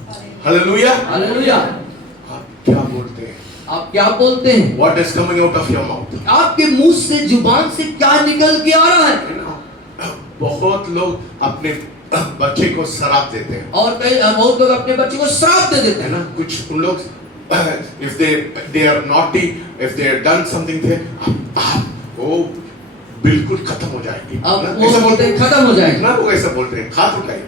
Hallelujah. हालेलुया। आप क्या बोलते हैं? आप क्या बोलते हैं? What is coming out of your mouth? आपके मुंह से, जुबान से क्या निकल के आ रहा है? You know, बहुत लोग अपने बच्चे को शराब देते हैं, और बहुत लोग अपने बच्चे को श्राप दे देते है हैं। ना? कुछ उन लोग if they are naughty, if they have done something, वो बिल्कुल खत्म हो जाएगी। अब ना? वो ऐसा बोलते हैं खत्म हो जाएगी। कितना लोग ऐसा बोलते हैं? हाथ उठाइए,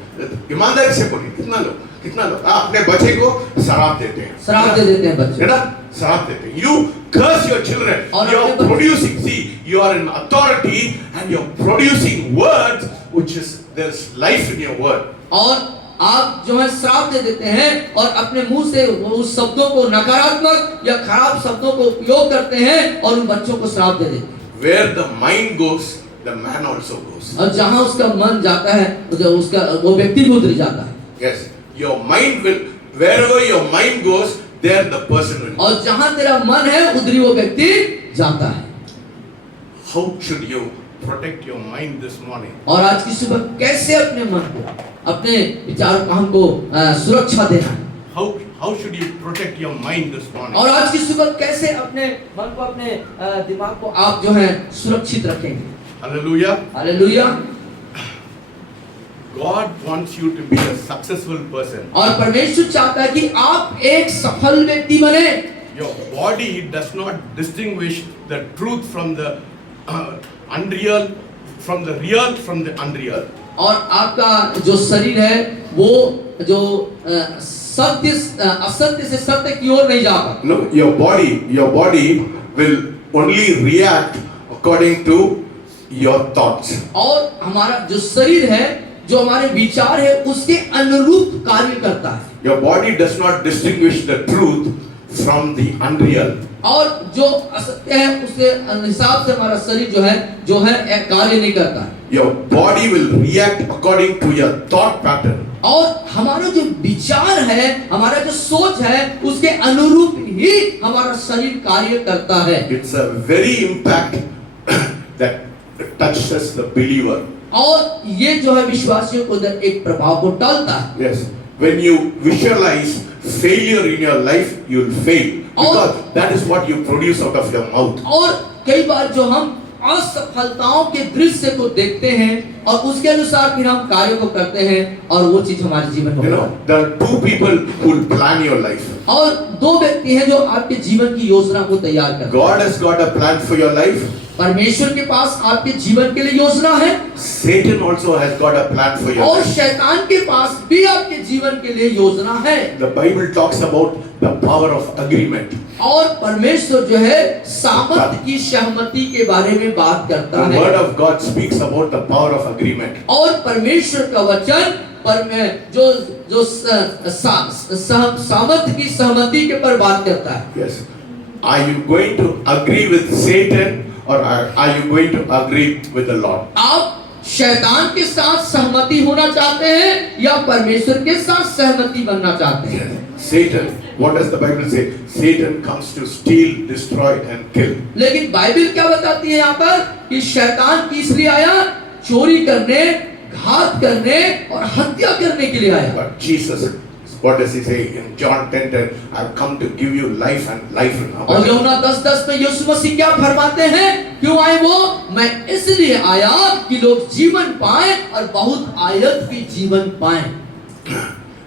ईमानदारी से बोलिए। कितना लोग अपने बच्चे को शराब देते हैं, श्राप दे देते हैं बच्चे। है ना? शराब देते हैं। You curse your children. और You are अपने बच्चे- producing. See, you are in authority and you are producing words, which is there's life in your word. और आप जो है श्राप दे देते हैं और अपने मुंह से उस शब्दों को नकारात्मक या खराब शब्दों को उपयोग करते हैं और उन बच्चों को श्राप दे देते हैं। Where the mind goes, the man also goes. और जहां उसका मन जाता है तो उसका वो व्यक्ति भी उतर जाता है। Yes, your mind will, wherever your mind goes, there the person will go. और जहां तेरा मन है उधर ही वो व्यक्ति जाता है। How should you protect your mind this morning? और आज की सुबह कैसे अपने मन को, अपने विचारों को हमको सुरक्षा देना है। How should you protect your mind this morning? और आज की सुबह कैसे अपने मन को, अपने दिमाग को आप जो है सुरक्षित रखेंगे। Hallelujah. Hallelujah. God wants you to be a successful person. और परमेश्वर चाहता है कि आप एक सफल व्यक्ति बने। Your body does not distinguish the truth from the unreal, from the real from the unreal. और आपका जो शरीर है वो जो सत्य असत्य से सत्य की ओर नहीं जाता। No, your body will only react according to your thoughts. और हमारा जो शरीर है, जो हमारे विचार है उसके अनुरूप कार्य करता है। Your body does not distinguish the truth from the unreal. और जो असत्य है उसके हिसाब से हमारा शरीर जो है कार्य नहीं करता है। Your body will react according to your thought pattern. और हमारा जो विचार है, हमारा जो सोच है उसके अनुरूप ही हमारा शरीर कार्य करता है। It's a very impact that touches the believer. और ये जो है विश्वासियों को अंदर एक प्रभाव को डालता है। Yes, when you visualize failure in your life, you'll fail, because that is what you produce out of your mouth. और कई बार जो हम असफलताओं के दृश्य को देखते हैं और उसके अनुसार फिर हम कार्य को करते हैं और वो चीज हमारे जीवन में You know, there are two people who will plan your life. और दो व्यक्ति हैं जो आपके जीवन की योजना को तैयार करते हैं। God has got a plan for your life. परमेश्वर के पास आपके जीवन के लिए योजना है Satan also has got a plan for your और life. शैतान के पास भी आपके जीवन के लिए योजना है। The Bible talks about the power of agreement. और परमेश्वर जो है सामर्थ की सहमति के बारे में बात करता The है। word of God speaks about the power of agreement. और परमेश्वर का वचन पर में जो जो सामर्थ की सहमति के पर बात करता है। Yes. Are you going to agree with Satan or are you going to agree with the Lord? आप शैतान के साथ सहमति होना चाहते हैं या परमेश्वर के साथ सहमति बनना चाहते हैं? Satan, what does the Bible say? Satan comes to steal, destroy and kill. लेकिन बाइबल क्या बताती है यहाँ पर कि शैतान किस लिए आया? चोरी करने, घात करने और हत्या करने के लिए आया। But Jesus, what does he say in John 10:10? I've come to give you life and life in और abundance. यूहन्ना 10:10 में यीशु मसीह क्या फरमाते हैं? क्यों आए वो? मैं इसलिए आया कि लोग जीवन पाएं और बहुत आयत भी जीवन पाएं।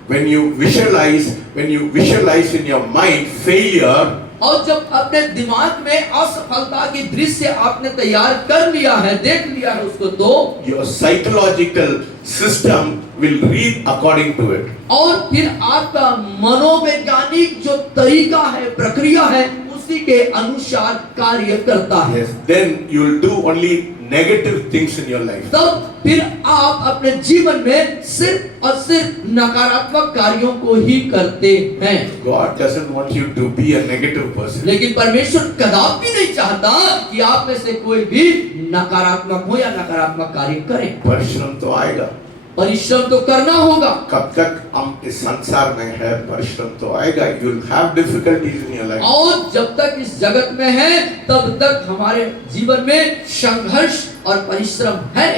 When you visualize in your mind failure, और जब अपने दिमाग में असफलता की दृश्य आपने तैयार कर लिया है, देख लिया है उसको, तो your psychological system will read according to it. और फिर आपका मनोवैज्ञानिक जो तरीका है, प्रक्रिया है, उसी के अनुसार कार्य करता है। Yes. Then you will do only negative things in your life. तब फिर आप अपने जीवन में सिर्फ और सिर्फ नकारात्मक कार्यों को ही करते हैं। God doesn't want you to be a negative person. लेकिन परमेश्वर कदापि नहीं चाहता कि आप में से कोई भी नकारात्मक हो या नकारात्मक कार्य करे। परिश्रम तो आएगा। परिश्रम तो करना होगा। कब तक हम इस संसार में है, परिश्रम तो आएगा। You will have difficulties in your life. और जब तक इस जगत में है, तब तक हमारे जीवन में संघर्ष और परिश्रम है।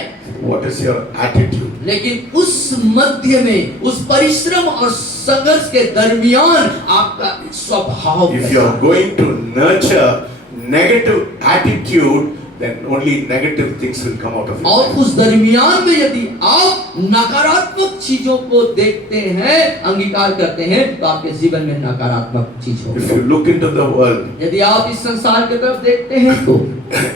What is your attitude? लेकिन उस मध्य में, उस परिश्रम और संघर्ष के दरमियान आपका स्वभाव If you are going to nurture negative attitude, then only negative things will come out of और it. उस दरमियान में यदि आप नकारात्मक चीजों को देखते हैं, अंगीकार करते हैं, तो आपके जीवन में नकारात्मक चीज होगी। If you look into the world, यदि आप इस संसार की तरफ देखते हैं तो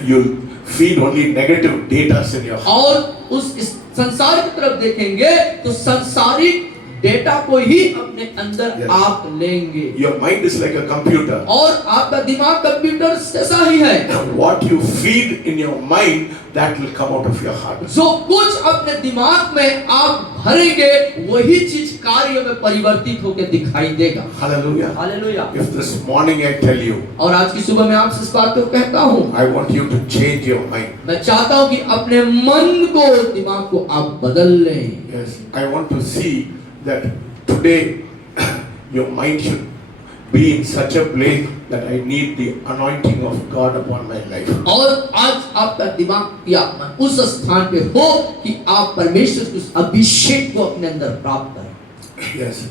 you'll feed only negative data in your heart. और उस इस संसार की तरफ देखेंगे तो संसारिक डेटा को ही अपने अंदर Yes. आप लेंगे। Your mind is like a computer. और आपका दिमाग कंप्यूटर जैसा ही है। What you feed in your mind, that will come out of your heart. जो कुछ अपने दिमाग में आप भरेंगे, वही चीज कार्य में परिवर्तित होकर दिखाई देगा। Hallelujah. Hallelujah. If this morning I tell you, और आज की सुबह मैं आपसे इस बात को कहता हूँ, I want you to change your mind. मैं चाहता हूँ कि अपने मन को, दिमाग को आप बदल लें। Yes, I want to see that today your mind should be in such a place that I need the anointing of God upon my life. और आज आपका दिमाग या मन उस स्थान पे हो कि आप परमेश्वर के उस अभिषेक को अपने अंदर प्राप्त करें। Yes.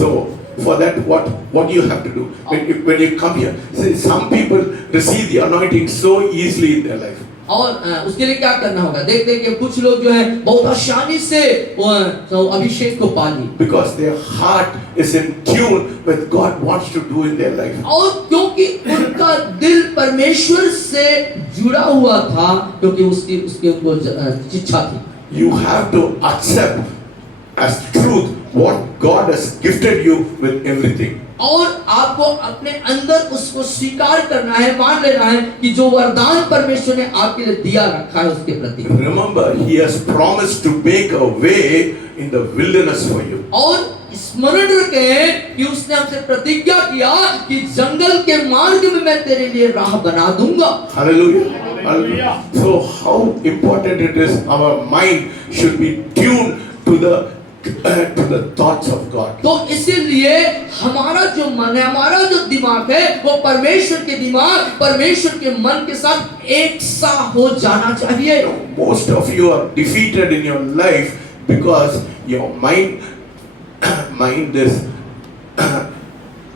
So for that, what you have to do when you come here? See, some people receive the anointing so easily in their life. और उसके लिए क्या करना होगा? देखते हैं कि कुछ लोग जो है बहुत आसानी से वो अभिषेक को पा ली, Because their heart is in tune with God wants to do in their life. और क्योंकि उनका दिल परमेश्वर से जुड़ा हुआ था, क्योंकि उसकी उसके उनको इच्छा थी। You have to accept as truth what God has gifted you with everything. और आपको अपने अंदर उसको स्वीकार करना है, मान लेना है कि जो वरदान परमेश्वर ने आपके लिए दिया रखा है उसके प्रति। Remember, He has promised to make a way in the wilderness for you. और स्मरण रखें कि उसने हमसे प्रतिज्ञा किया कि जंगल के मार्ग में मैं तेरे लिए राह बना दूंगा। Hallelujah. Hallelujah. So how important it is, our mind should be tuned to the thoughts of God. तो इसीलिए हमारा जो मन है, हमारा जो दिमाग है, वो परमेश्वर के दिमाग, परमेश्वर के मन के साथ एक सा हो जाना चाहिए। Most of you are defeated in your life because your mind is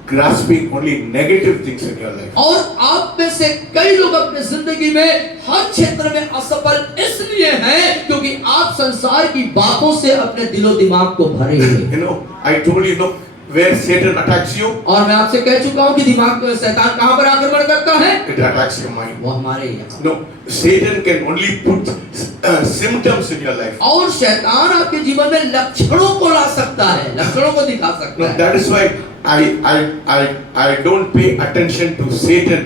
grasping only negative things in your life. और आप में से कई लोग अपने जिंदगी में हर क्षेत्र में असफल इसलिए हैं क्योंकि आप संसार की बातों से अपने दिलो दिमाग को भरे हैं। You know, I told you, where Satan attacks you, और मैं आपसे कह चुका हूँ कि दिमाग में शैतान कहाँ पर आक्रमण करता है? it attacks your mind. वो हमारे यहाँ। No, Satan can only put symptoms in your life. और शैतान आपके जीवन में लक्षणों को ला सकता है, लक्षणों को दिखा सकता No, है। that is why I don't pay attention to Satan,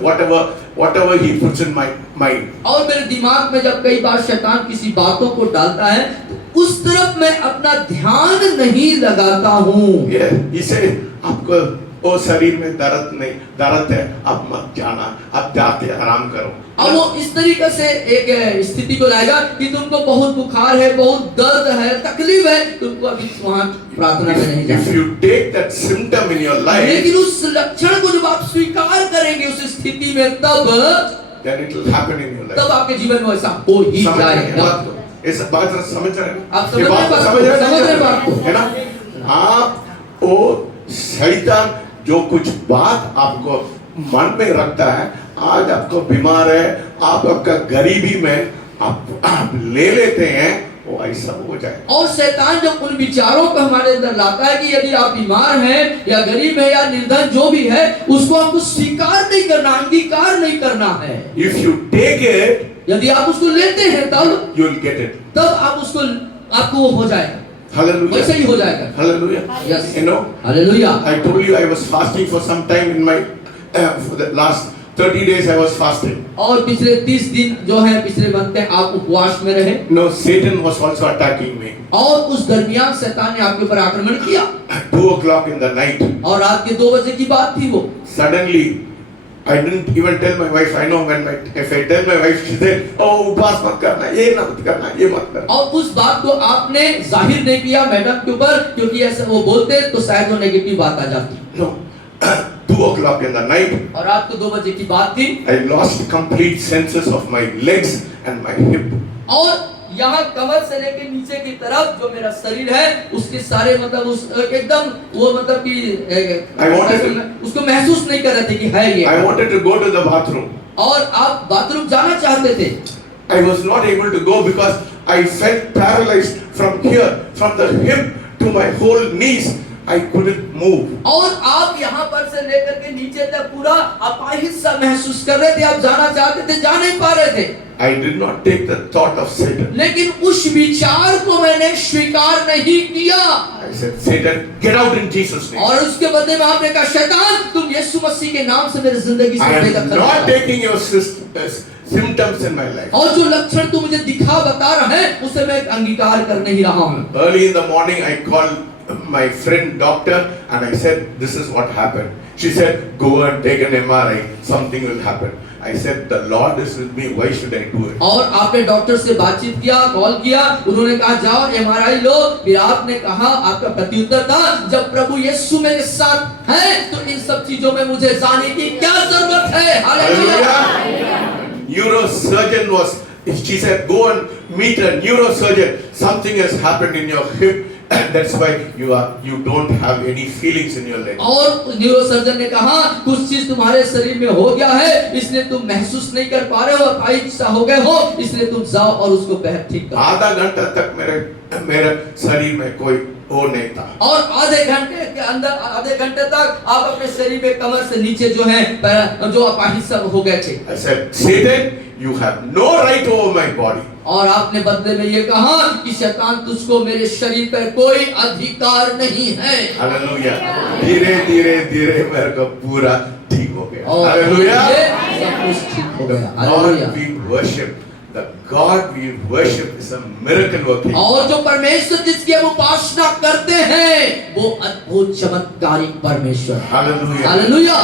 whatever he puts in my mind. और मेरे दिमाग में जब कई बार शैतान किसी बातों को डालता है तो उस तरफ मैं अपना ध्यान नहीं लगाता हूँ। Yeah, he said, आपको वो शरीर में दर्द है, आप मत जाना, आप जाके आराम करो। अब वो इस तरीके से एक स्थिति को लाएगा कि तुमको बहुत बुखार है, बहुत दर्द है, तकलीफ है, तुमको अभी वहाँ प्रार्थना में नहीं If जाना। you take that symptom in your life, लेकिन उस लक्षण को जब आप स्वीकार करेंगे उस स्थिति में, तब then it will happen in your life. तब आपके जीवन में ऐसा हो ही समझ रहे हैं जाएगा। बात को? इस बात को समझ रहे हैं? आप ये समझ बात को रहे समझ रहे हैं? समझ रहे बात को? है ना? आप वो शैतान जो कुछ बात आपको मन में रखता है, आज आपको बीमार है, आप आपका गरीबी में आप ले लेते हैं, वो ऐसा हो जाए। और शैतान जब उन विचारों को हमारे अंदर लाता है कि यदि आप बीमार हैं या गरीब है या निर्धन जो भी है, उसको आपको स्वीकार नहीं करना, अंगीकार नहीं करना है। If you take it, यदि आप उसको लेते हैं तब you will get it. तब आप उसको आपको वो हो जाएगा, Hallelujah. वैसे ही हो जाएगा। Hallelujah. Yes. You know, hallelujah. I told you I was fasting for some time in my for the last 30 days I was fasting. और पिछले 30 दिन जो है पिछले मंथ में आप उपवास में रहे। No, Satan was also attacking me. और उस दरमियान शैतान ने आपके ऊपर आक्रमण किया। 2 o'clock in the night. और रात के 2 बजे की बात थी वो। Suddenly, I didn't even tell my wife. I know if I tell my wife, she said, "Oh, उपवास मत करना, ये मत करना, ये मत करना." और उस बात को आपने जाहिर नहीं किया मैडम के ऊपर, क्योंकि ऐसा वो बोलते तो शायद वो नेगेटिव बात आ जाती। No, 2 o'clock in the night. और रात को 2 बजे की बात थी। I lost complete senses of my legs and my hip. और यहाँ कमर से लेके नीचे की तरफ जो मेरा शरीर है उसके सारे मतलब उस एकदम वो मतलब कि उसको महसूस नहीं कर रहे थे कि है ये। I wanted to go to the bathroom. और आप बाथरूम जाना चाहते थे। I was not able to go because I felt paralyzed from here, from the hip to my whole knees. I couldn't move. और आप यहाँ पर से लेकर के नीचे तक पूरा अपाहिज सा महसूस कर रहे थे, आप जाना चाहते थे, जा नहीं पा रहे थे। I did not take the thought of Satan. लेकिन उस विचार को मैंने स्वीकार नहीं किया। I said, Satan, get out in Jesus' name. और उसके बदले में आपने कहा, शैतान तुम यीशु मसीह के नाम से मेरी जिंदगी I से am बेदखल not करो। taking your symptoms in my life. और जो लक्षण तू मुझे दिखा बता रहा है उसे मैं अंगीकार कर नहीं रहा हूँ। Early in the morning, I called my friend doctor and I said, this is what happened. She said, go and take an MRI. Something will happen. I said, the Lord is with me. Why should I do it? और आपने doctor से बातचीत किया, call किया, उन्होंने कहा जाओ MRI लो। फिर आपने कहा, आपका प्रत्युत्तर था, जब प्रभु यीशु मेरे साथ है तो इन सब चीजों में मुझे जाने की क्या जरूरत है। Hallelujah. Neurosurgeon was, she said, go and meet a neurosurgeon. Something has happened in your hip. And that's why you don't have any feelings in your leg. और न्यूरोसर्जन ने कहा कुछ चीज तुम्हारे शरीर में हो गया है, इसलिए तुम महसूस नहीं कर पा रहे हो, अपाहिज सा हो गए हो, इसलिए तुम जाओ और उसको ठीक करो। आधा घंटा तक मेरे शरीर में कोई वो नहीं था। और आधे घंटे के अंदर आधे घंटे तक आप अपने शरीर में कमर से नीचे जो है जो अपाहिज सा हो गए थे। I said, Satan, you have no right over my body. और आपने बदले में ये कहा कि शैतान तुझको मेरे शरीर पर कोई अधिकार नहीं है। हालेलुया। धीरे धीरे धीरे मेरे को पूरा ठीक हो गया। और हालेलुया। सब कुछ ठीक हो गया। Hallelujah. God we worship, the God we worship is a miracle working. और जो परमेश्वर जिसकी हम उपासना करते हैं वो अद्भुत चमत्कारिक परमेश्वर। हालेलुया। हालेलुया।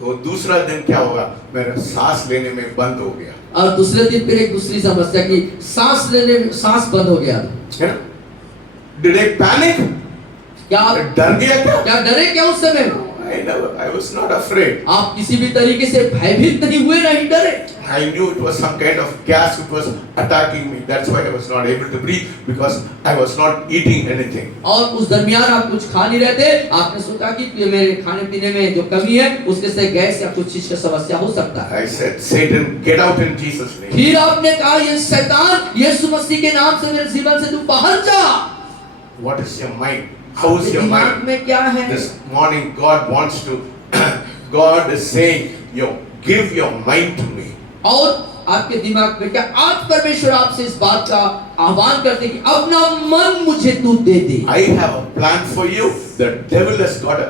तो दूसरा दिन क्या होगा, मेरा सांस लेने में बंद हो गया। और दूसरे दिन फिर एक दूसरी समस्या की सांस लेने में सांस बंद हो गया। Did I panic? क्या आप डर गया क्या? क्या डरे क्या उस समय? I was not afraid. आप किसी भी तरीके से भयभीत नहीं हुए, नहीं डरे। I knew it was some kind of gas which was attacking me. That's why I was not able to breathe because I was not eating anything. और उस दरमियान आप कुछ खा नहीं रहे थे, आपने सोचा कि मेरे खाने पीने में जो कमी है उसके से गैस या कुछ चीज की समस्या हो सकता है। I said, Satan, get out in Jesus' name. फिर आपने कहा, ये शैतान यीशु मसीह के नाम से मेरे जीवन से तू बाहर जा। What is your mind? How is your दिमाग mind? में क्या है? This morning God wants to, God is saying, give your mind to me. और आपके दिमाग में क्या, आज परमेश्वर आपसे इस बात का आह्वान करते हैं कि अपना मन मुझे तू दे दे। I have a plan for you. The devil has got a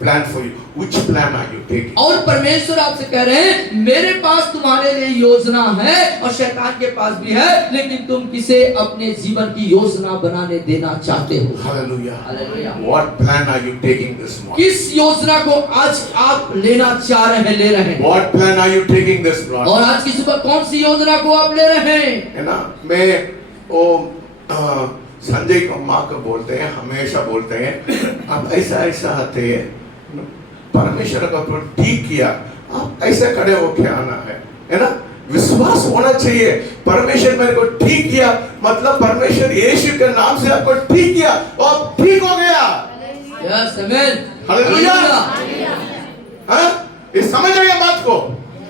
plan for you. Which plan are you taking? और परमेश्वर आपसे कह रहे हैं मेरे पास तुम्हारे लिए योजना है और शैतान के पास भी है, लेकिन तुम किसे अपने जीवन की योजना बनाने देना चाहते हो? Hallelujah. Hallelujah. What plan are you taking this morning? किस योजना को आज आप लेना चाह रहे हैं, ले रहे हैं? What plan are you taking this morning? और आज की सुबह कौन सी योजना को आप ले रहे हैं? है ना, मैं वो संजय को माँ को बोलते हैं, हमेशा बोलते हैं आप ऐसा ऐसा आते हैं, परमेश्वर का तो ठीक किया, आप ऐसे खड़े होके आना है ना, विश्वास होना चाहिए। परमेश्वर मेरे को ठीक किया, मतलब परमेश्वर यीशु के नाम से आपको ठीक किया और आप ठीक हो गया। यस, आमीन, हालेलुया। हाँ, ये समझ रहे हैं बात को?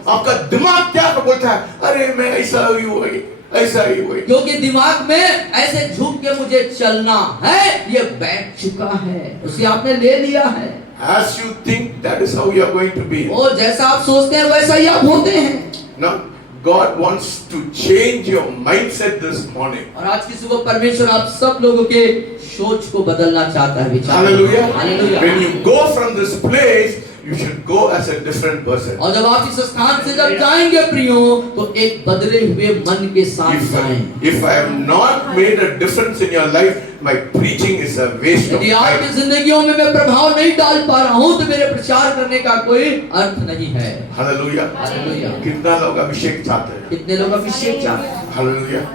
आपका दिमाग क्या बोलता है? अरे मैं ऐसा ही हुई, ऐसा ही हुई। क्योंकि दिमाग में ऐसे झुक के मुझे चलना है, ये बैठ चुका है, उसे आपने ले लिया है। As you think, that is how you are going to be. और जैसा आप सोचते हैं वैसा ही आप होते हैं। No, God wants to change your mindset this morning. और आज की सुबह परमेश्वर आप सब लोगों के सोच को बदलना चाहता है, विचार। Hallelujah. Hallelujah. When you go from this place, you should go as a different person. और जब आप इस स्थान से जब जाएंगे प्रियो, तो एक बदले हुए मन के साथ जाएं। If I have not made a difference in your life, my preaching is a waste of यदि आपकी time. जिंदगियों में मैं प्रभाव नहीं डाल पा रहा हूँ, तो मेरे प्रचार करने का कोई अर्थ नहीं है। Hallelujah. हालेलुया। कितना लोग अभिषेक चाहते हैं? कितने लोग अभिषेक चाहते हैं? Hallelujah.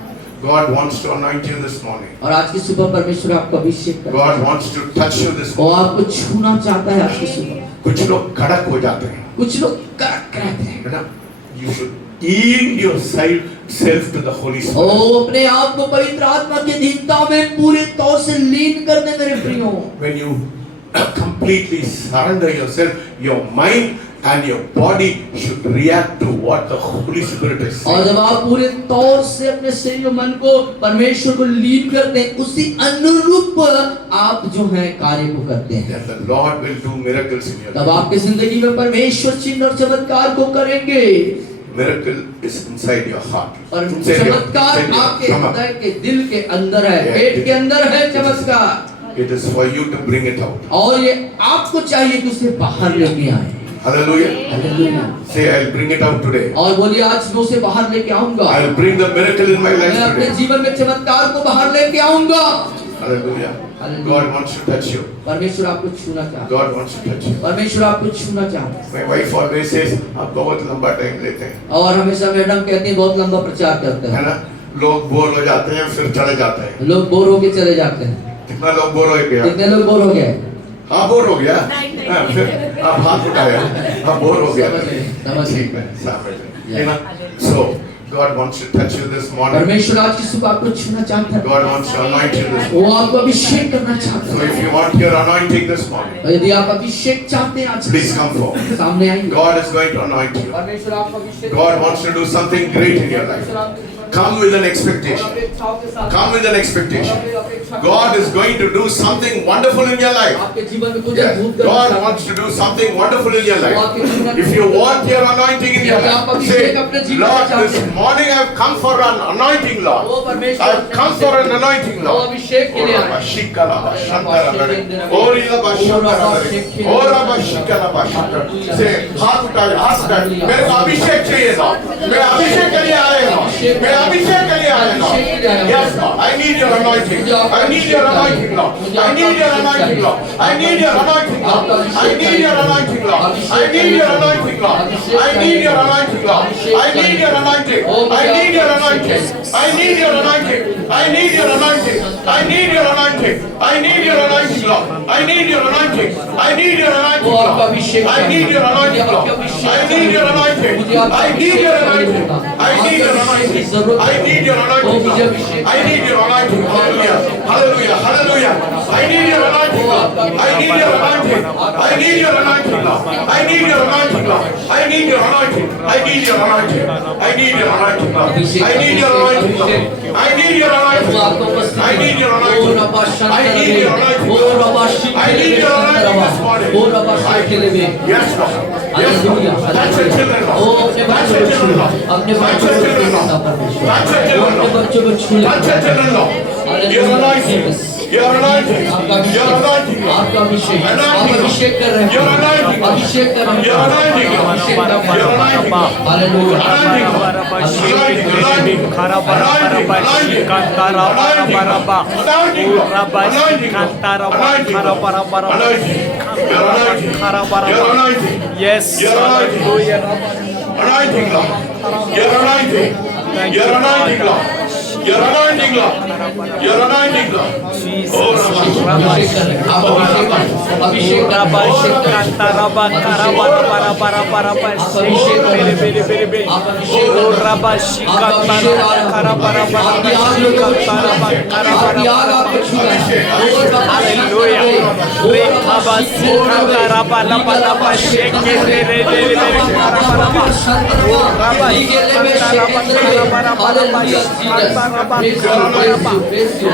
God wants to anoint you this morning. और आज की सुबह परमेश्वर आपको अभिषेक करता God है, wants to touch you this वो morning. आपको छूना चाहता है। आज की सुबह कुछ लोग कड़क हो जाते हैं, कुछ लोग कड़क रहते हैं। है ना? You should yield yourself to the Holy Spirit. ओ अपने आप को पवित्र आत्मा की अधीनता में पूरे तौर से लीन कर दे मेरे प्रियो। When you completely surrender yourself, your mind and your body should react to what the Holy Spirit is और saying. जब आप पूरे तौर से अपने शरीर और मन को परमेश्वर को लीन करते हैं, उसी अनुरूप आप जो है कार्य को करते हैं, Then the Lord will do miracles in your तब life. आपकी जिंदगी में परमेश्वर चिन्ह और चमत्कार को करेंगे। Miracle is inside your heart. और Inside your- चमत्कार inside your आपके stomach. हृदय के दिल के अंदर है, पेट के अंदर है चमत्कार। It is for you to bring it out. और ये आपको चाहिए कि उसे बाहर लेके आए। Hallelujah. Hallelujah. Say, I'll bring it out today. और बोलिए आज मैं उसे बाहर लेके आऊंगा। I'll bring the miracle in my मैं life अपने today. जीवन में चमत्कार को बाहर लेके आऊंगा। Hallelujah. Hallelujah. God wants to touch you. परमेश्वर आपको छूना चाहता है। God wants to touch you. परमेश्वर आपको छूना चाहता है। My wife always says, आप बहुत लंबा टाइम लेते हैं, और हमेशा मैडम कहती है बहुत लंबा प्रचार करते है हैं। ना? लोग बोर हो जाते हैं, फिर चले जाते हैं। लोग बोर होके चले जाते हैं। कितना लोग बोर हो गया? कितने लोग बोर हो गए? हाँ, बोर हो गया। हाँ, फिर आप हाथ उठाया, हाँ, बोर हो गया। समझ गए। ठीक है, समझ गए। है ना? So God wants to touch you this morning. परमेश्वर आज की सुबह आपको छूना चाहता है। God wants to anoint you this morning. वो आपको अभिषेक करना चाहता So है। if you want your anointing this morning, और यदि आप अभिषेक चाहते हैं आज please come forward. सामने आइए। God is going to anoint you. परमेश्वर आपको अभिषेक God wants to do something great in your life. Come with an expectation. Come with an expectation. God is going to do something wonderful in your life. आपके जीवन में कुछ Yes. अद्भुत करना God चाहता है। wants to do something wonderful in your life. If you want your anointing in your life, say, Lord, this morning I have come for an anointing, वो Lord. परमेश्वर I have come for an anointing, वो Lord. अभिषेक के लिए आए। से हाथ उठाए, हाथ उठाए। मेरे को अभिषेक चाहिए, Lord. मैं अभिषेक के लिए आए हूँ। मैं अभिषेक के लिए आए हूँ। Yes, Lord. I need your anointing. I need your anointing, Lord. I need your anointing, Lord. I need your anointing, Lord. I need your anointing, Lord. I need your anointing, Lord. I need your anointing, Lord. I need your anointing. I need your anointing. I need your anointing. I need your anointing. I need your anointing. I need your anointing, Lord. I need your anointing. I need your anointing, वो आपका Lord. Abhishek I need your anointing, Lord. I need your anointing. I need your anointing. I need your anointing. I need your anointing, Lord. I need your anointing. Hallelujah. Hallelujah. Hallelujah. I need your anointing, Lord. I need your anointing. I need your anointing, Lord. I need your anointing, Lord. I need your anointing. I need your anointing. I need your anointing, Lord. I need your anointing, Lord. I need your anointing. I need your anointing. I need your anointing. I need your anointing this morning. Yes, Lord. Yes, Lord. Touch your children, Lord. Touch your children, Lord. Touch your children, Lord. Touch your children, Lord. बच्चों को छू ले। Touch your children, Lord. Your anointing. Your anointing. आपका Your anointing. अभिषेक, आपका अभिषेक, आप Anointing. अभिषेक कर रहे Your हैं, anointing. अभिषेक कर रहे हैं, Your anointing. अभिषेक कर रहे हैं। Your anointing. Hallelujah, Anointing. अभिषेक कर रहे हैं। Yes, hallelujah. Anointing, Lord. Your anointing. Your anointing, Lord. Your anointing, Lord. Your anointing, Lord. Oh, अभिषेक कर रहे हैं, आप अभिषेक कर रहे हैं, अभिषेक कर रहे हैं, अभिषेक कर रहे हैं,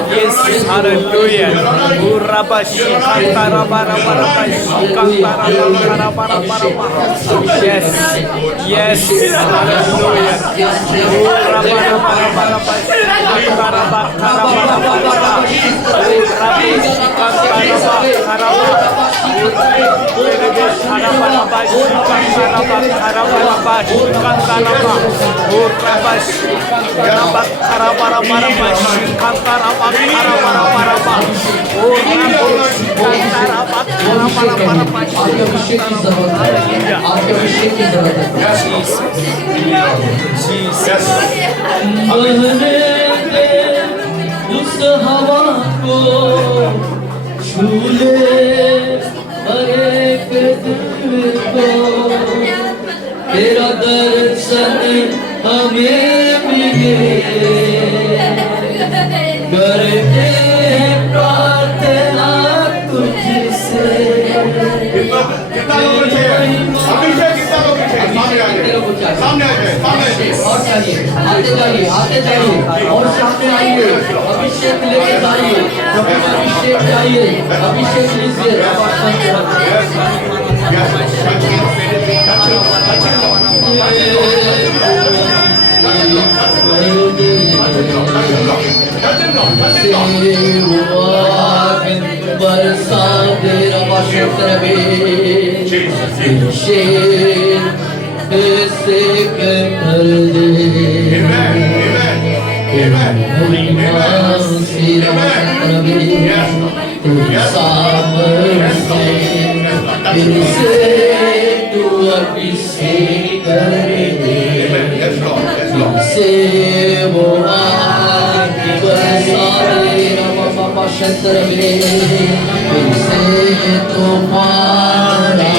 Yes, hallelujah. Yes, yes, hallelujah. आपके अभिषेक की जरूरत है, आपके अभिषेक की जरूरत है। बहने दे उस हवा को, छू ले हर एक दिल को, तेरा दर्शन हमें मिले, करते हैं प्रार्थना तुझसे। कितना लोग चाहिए? अभिषेक कितना लोग चाहिए? सामने आ जाए, सामने आ जाए। और चाहिए, आते जाइए, आते जाइए और सामने आइए, अभिषेक लेके जाइए, अभिषेक चाहिए, अभिषेक लीजिए। बरसा दे रबा शंकर में, शेर से कर दे, तू अभिषेक कर दे, से वो आग बरसा दे रबा शंकर में, से तुम्हारा